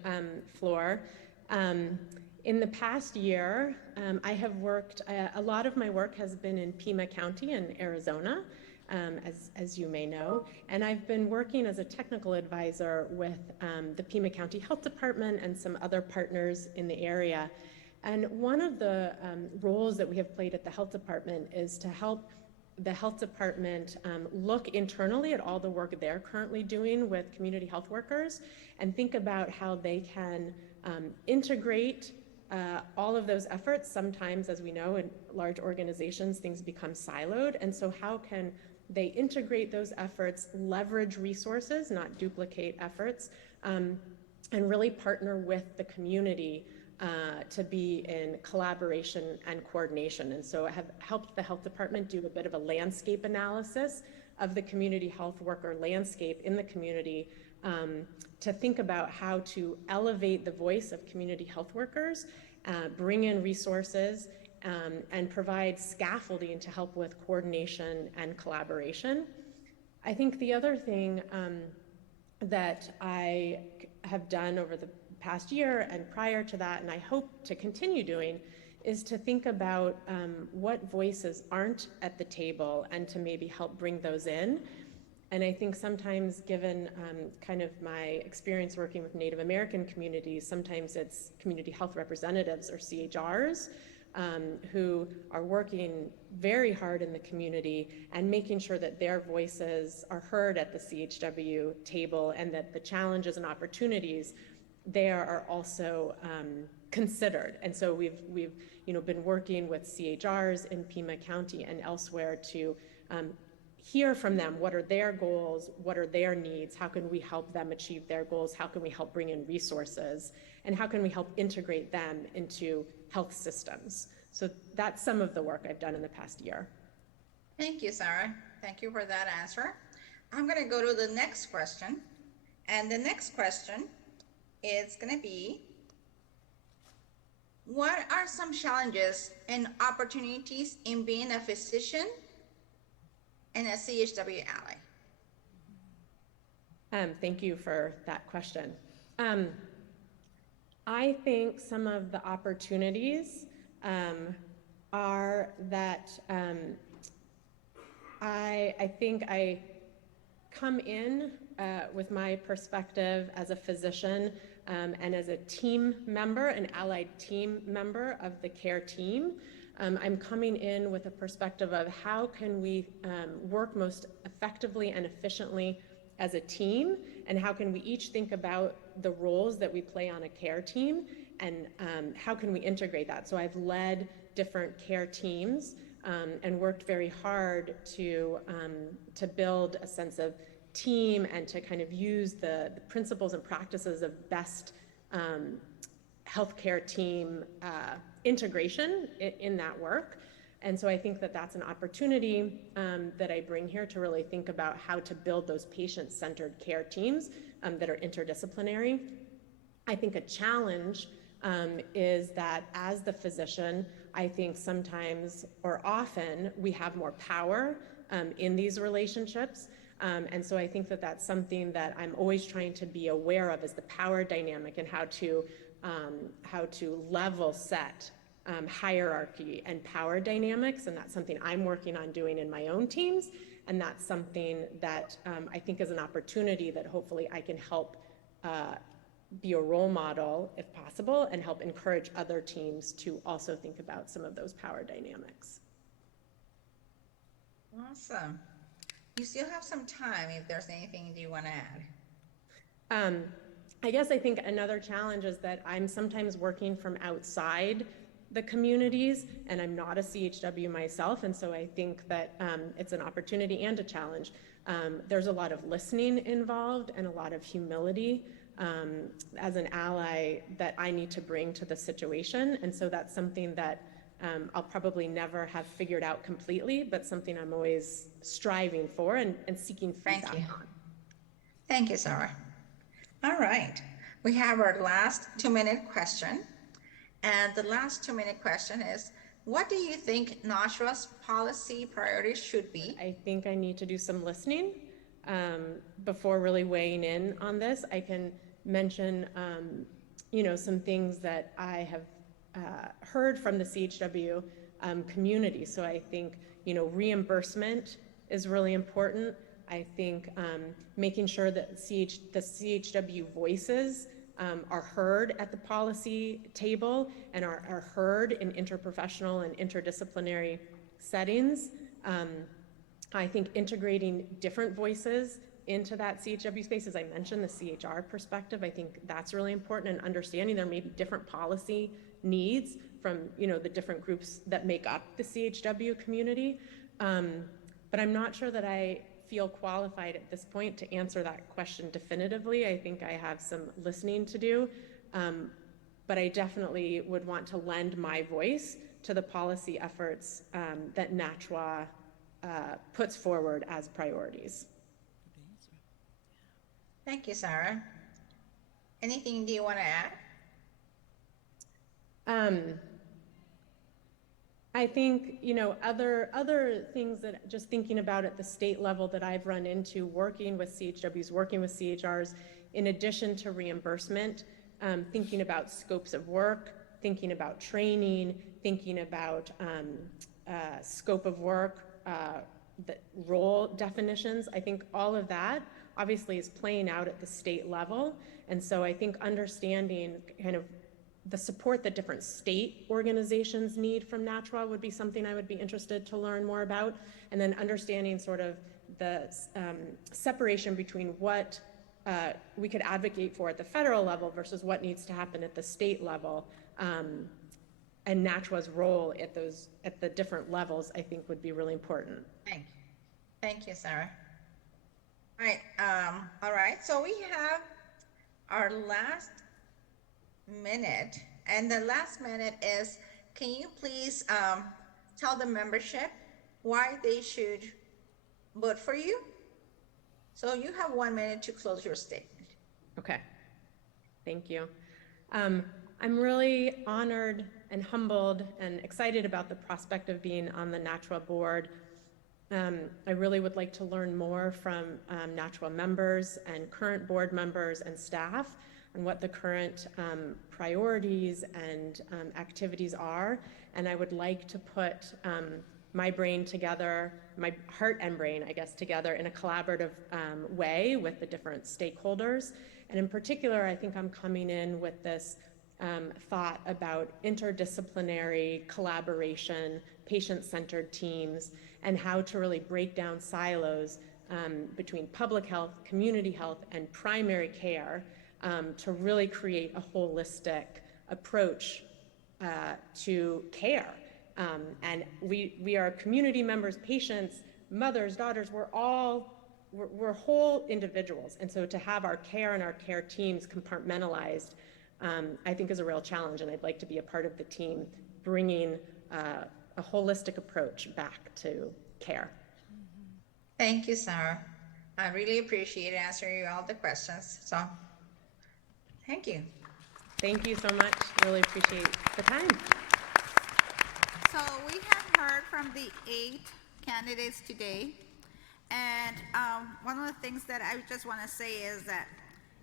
Flor. In the past year, I have worked, a lot of my work has been in Pima County in Arizona, as you may know, and I've been working as a technical advisor with the Pima County Health Department and some other partners in the area. And one of the roles that we have played at the health department is to help the health department look internally at all the work they're currently doing with community health workers and think about how they can integrate all of those efforts. Sometimes, as we know, in large organizations, things become siloed. And so how can they integrate those efforts, leverage resources, not duplicate efforts, and really partner with the community to be in collaboration and coordination. And so I have helped the health department do a bit of a landscape analysis of the community health worker landscape in the community to think about how to elevate the voice of community health workers, bring in resources, and provide scaffolding to help with coordination and collaboration. I think the other thing that I have done over the past year and prior to that, and I hope to continue doing, is to think about what voices aren't at the table and to maybe help bring those in. And I think sometimes, given kind of my experience working with Native American communities, sometimes it's community health representatives or CHRs who are working very hard in the community and making sure that their voices are heard at the CHW table and that the challenges and opportunities there are also considered. And so we've been working with CHRs in Pima County and elsewhere to hear from them. What are their goals? What are their needs? How can we help them achieve their goals? How can we help bring in resources? And how can we help integrate them into health systems? So that's some of the work I've done in the past year. Thank you, Sarah. Thank you for that answer. I'm going to go to the next question. And the next question is going to be, what are some challenges and opportunities in being a physician and a CHW ally? Thank you for that question. I think some of the opportunities are that I think I come in with my perspective as a physician and as a team member, an allied team member of the care team. I'm coming in with a perspective of how can we work most effectively and efficiently as a team, and how can we each think about the roles that we play on a care team, and how can we integrate that. So I've led different care teams and worked very hard to build a sense of team and to kind of use the principles and practices of best healthcare team integration in that work. And so I think that that's an opportunity that I bring here to really think about how to build those patient-centered care teams that are interdisciplinary. I think a challenge is that as the physician, I think sometimes or often we have more power in these relationships. And so I think that that's something that I'm always trying to be aware of, is the power dynamic and how to level set hierarchy and power dynamics, and that's something I'm working on doing in my own teams, and that's something that I think is an opportunity that hopefully I can help be a role model, if possible, and help encourage other teams to also think about some of those power dynamics. Awesome. You still have some time if there's anything you want to add. I guess I think another challenge is that I'm sometimes working from outside the communities, and I'm not a CHW myself, and so I think that it's an opportunity and a challenge. There's a lot of listening involved and a lot of humility as an ally that I need to bring to the situation, and so that's something that I'll probably never have figured out completely, but something I'm always striving for and seeking feedback on. Thank you, Sarah. All right, we have our last 2-minute question. And the last 2-minute question is, what do you think NACHW's policy priorities should be? I think I need to do some listening before really weighing in on this. I can mention, some things that I have heard from the CHW community. So I think, reimbursement is really important. I think making sure that the CHW voices are heard at the policy table and are heard in interprofessional and interdisciplinary settings. I think integrating different voices into that CHW space, as I mentioned, the CHR perspective, I think that's really important, and understanding there may be different policy needs from the different groups that make up the CHW community. But I'm not sure that I feel qualified at this point to answer that question definitively. I think I have some listening to do, but I definitely would want to lend my voice to the policy efforts that NACHW puts forward as priorities. Thank you, Sarah. Anything do you want to add? I think, other things that just thinking about at the state level that I've run into working with CHWs, working with CHRs, in addition to reimbursement, thinking about scopes of work, thinking about training, thinking about scope of work, the role definitions. I think all of that obviously is playing out at the state level. And so I think understanding kind of the support that different state organizations need from NACHW would be something I would be interested to learn more about. And then understanding sort of the separation between what we could advocate for at the federal level versus what needs to happen at the state level. And NACHW's role at the different levels, I think, would be really important. Thank you, Sarah. All right, so we have our last minute, and the last minute is, can you please tell the membership why they should vote for you? So you have 1 minute to close your statement. Okay, thank you. I'm really honored and humbled and excited about the prospect of being on the NACHW board. I really would like to learn more from NACHW members and current board members and staff on what the current priorities and activities are. And I would like to put my brain together, my heart and brain, I guess, together in a collaborative way with the different stakeholders. And in particular, I think I'm coming in with this thought about interdisciplinary collaboration, patient-centered teams, and how to really break down silos between public health, community health, and primary care to really create a holistic approach to care. And we are community members, patients, mothers, daughters, we're whole individuals. And so to have our care and our care teams compartmentalized, I think is a real challenge, and I'd like to be a part of the team bringing a holistic approach back to care. Thank you, Sarah. I really appreciate answering all the questions. So, thank you. Thank you so much. Really appreciate the time. So we have heard from the 8 candidates today. And one of the things that I just want to say is that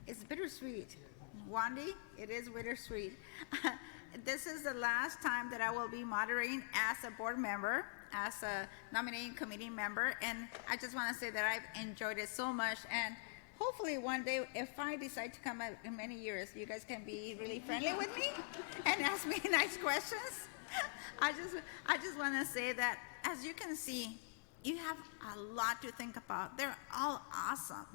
it's bittersweet. Wandy, it is bittersweet. this is the last time that I will be moderating as a board member, as a nominating committee member, and I just want to say that I've enjoyed it so much, and hopefully one day, if I decide to come out in many years, you guys can be really friendly with me and ask me nice questions. I just want to say that, as you can see, you have a lot to think about. They're all awesome.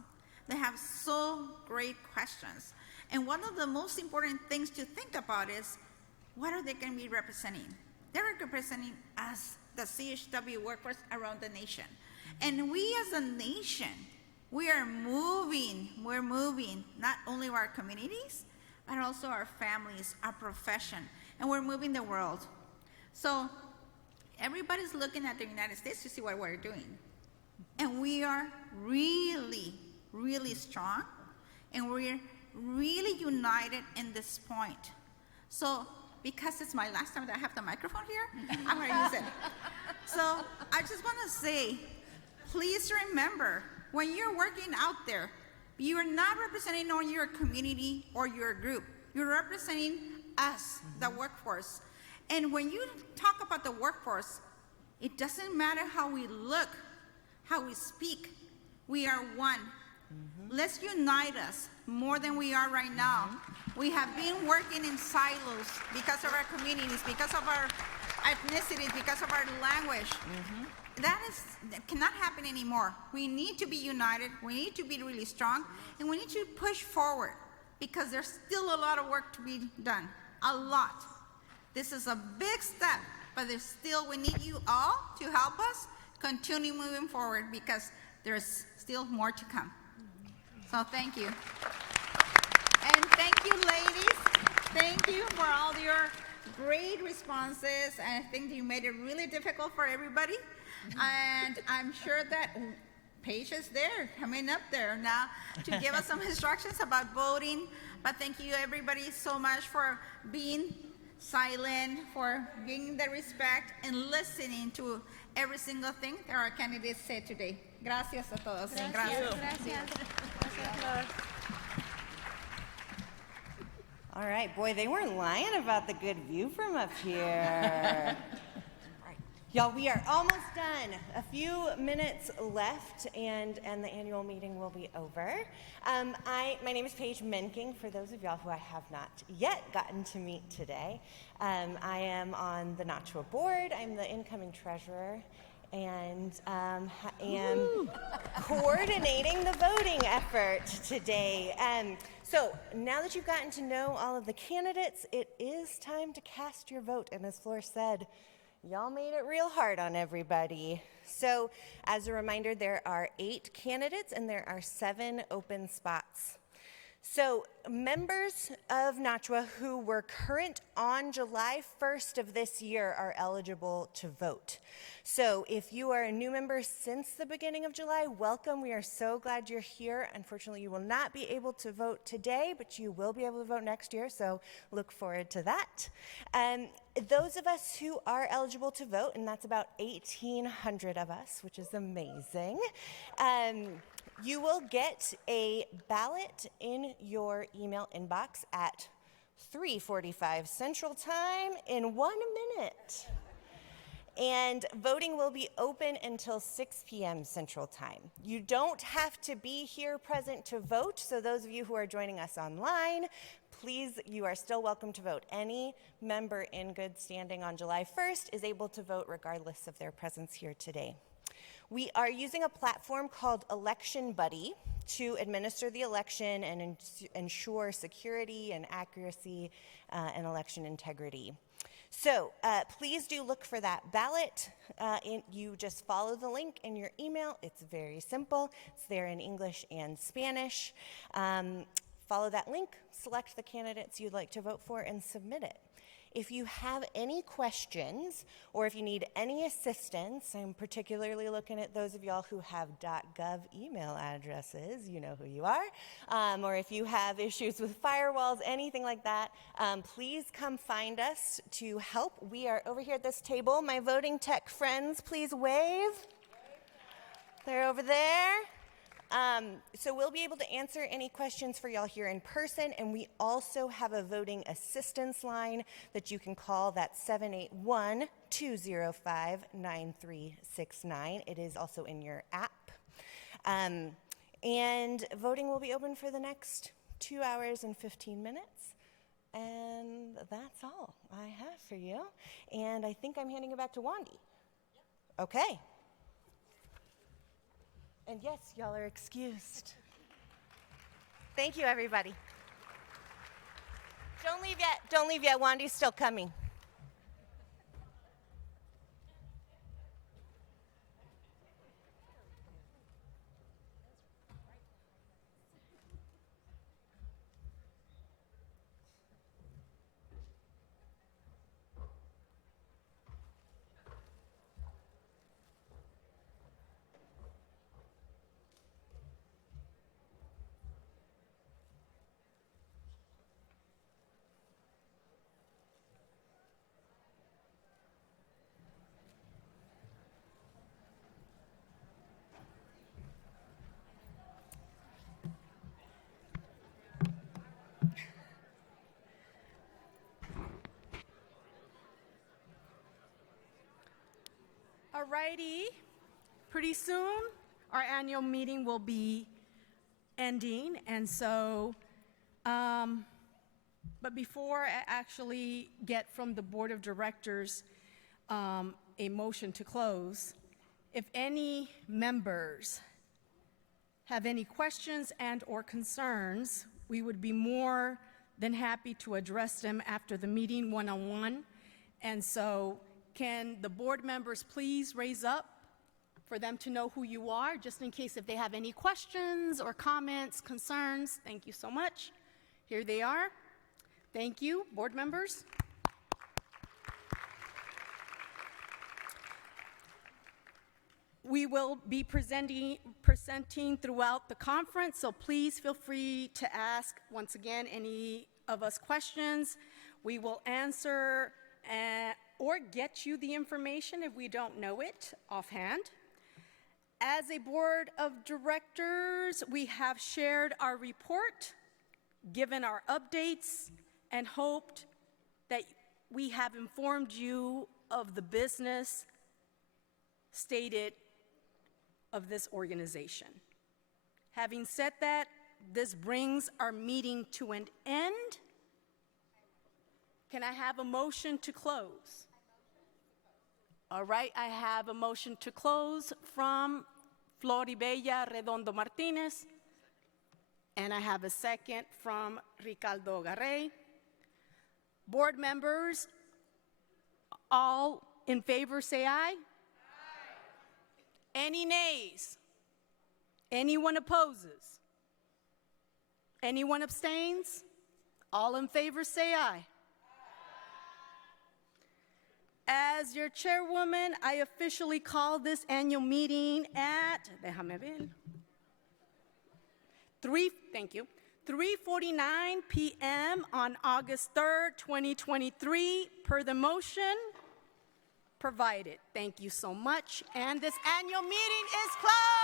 They have so great questions. And one of the most important things to think about is, what are they going to be representing? They're representing us, the CHW workforce around the nation. And we as a nation, we are moving. We're moving not only our communities, but also our families, our profession, and we're moving the world. So everybody's looking at the United States to see what we're doing. And we are really, really strong, and we're really united in this point. So because it's my last time that I have the microphone here, I'm going to use it. So I just want to say, please remember, when you're working out there, you are not representing only your community or your group. You're representing us, the workforce. And when you talk about the workforce, it doesn't matter how we look, how we speak. We are one. Let's unite us more than we are right now. We have been working in silos because of our communities, because of our ethnicities, because of our language. That cannot happen anymore. We need to be united. We need to be really strong, and we need to push forward, because there's still a lot of work to be done. A lot. This is a big step, but we need you all to help us continue moving forward, because there's still more to come. So thank you. And thank you, ladies. Thank you for all your great responses. And I think you made it really difficult for everybody. And I'm sure that Paige is there, coming up there now to give us some instructions about voting. But thank you, everybody, so much for being silent, for giving the respect and listening to every single thing that our candidates said today. Gracias a todos. Gracias. All right, boy, they weren't lying about the good view from up here. Y'all, we are almost done. A few minutes left, and the annual meeting will be over. My name is Paige Menking, for those of y'all who I have not yet gotten to meet today. I am on the NACHW board. I'm the incoming treasurer, and am coordinating the voting effort today. So now that you've gotten to know all of the candidates, it is time to cast your vote. And as Flor said, y'all made it real hard on everybody. So as a reminder, there are 8 candidates and there are 7 open spots. So members of NACHW who were current on July 1st of this year are eligible to vote. So if you are a new member since the beginning of July, welcome. We are so glad you're here. Unfortunately, you will not be able to vote today, but you will be able to vote next year, so look forward to that. Those of us who are eligible to vote, and that's about 1,800 of us, which is amazing, you will get a ballot in your email inbox at 3:45 Central Time in 1 minute. And voting will be open until 6 p.m. Central Time. You don't have to be here present to vote, so those of you who are joining us online, please, you are still welcome to vote. Any member in good standing on July 1st is able to vote regardless of their presence here today. We are using a platform called Election Buddy to administer the election and ensure security and accuracy and election integrity. So please do look for that ballot. You just follow the link in your email. It's very simple. It's there in English and Spanish. Follow that link, select the candidates you'd like to vote for, and submit it. If you have any questions or if you need any assistance, I'm particularly looking at those of y'all who have .gov email addresses, you know who you are, or if you have issues with firewalls, anything like that, please come find us to help. We are over here at this table. My voting tech friends, please wave. They're over there. So we'll be able to answer any questions for y'all here in person, and we also have a voting assistance line that you can call. That's 781-205-9369. It is also in your app. And voting will be open for the next 2 hours and 15 minutes. And that's all I have for you. And I think I'm handing it back to Wandy. Okay. And yes, y'all are excused. Thank you, everybody. Don't leave yet. Don't leave yet. Wandy's still coming. Alrighty, pretty soon our annual meeting will be ending, and so, but before I actually get from the board of directors a motion to close, if any members have any questions and or concerns, we would be more than happy to address them after the meeting one-on-one. And so can the board members please raise up for them to know who you are, just in case if they have any questions or comments, concerns. Thank you so much. Here they are. Thank you, board members. We will be presenting throughout the conference, so please feel free to ask, once again, any of us questions. We will answer or get you the information if we don't know it offhand. As a board of directors, we have shared our report, given our updates, and hoped that we have informed you of the business stated of this organization. Having said that, this brings our meeting to an end. Can I have a motion to close? All right, I have a motion to close from Floribella Redondo Martinez, and I have a second from Ricardo Garrey. Board members, all in favor say aye. Any nays? Anyone opposes? Anyone abstains? All in favor say aye. As your chairwoman, I officially call this annual meeting at, déjame ver, 3:49 p.m. on August 3rd, 2023, per the motion provided. Thank you so much, and this annual meeting is closed.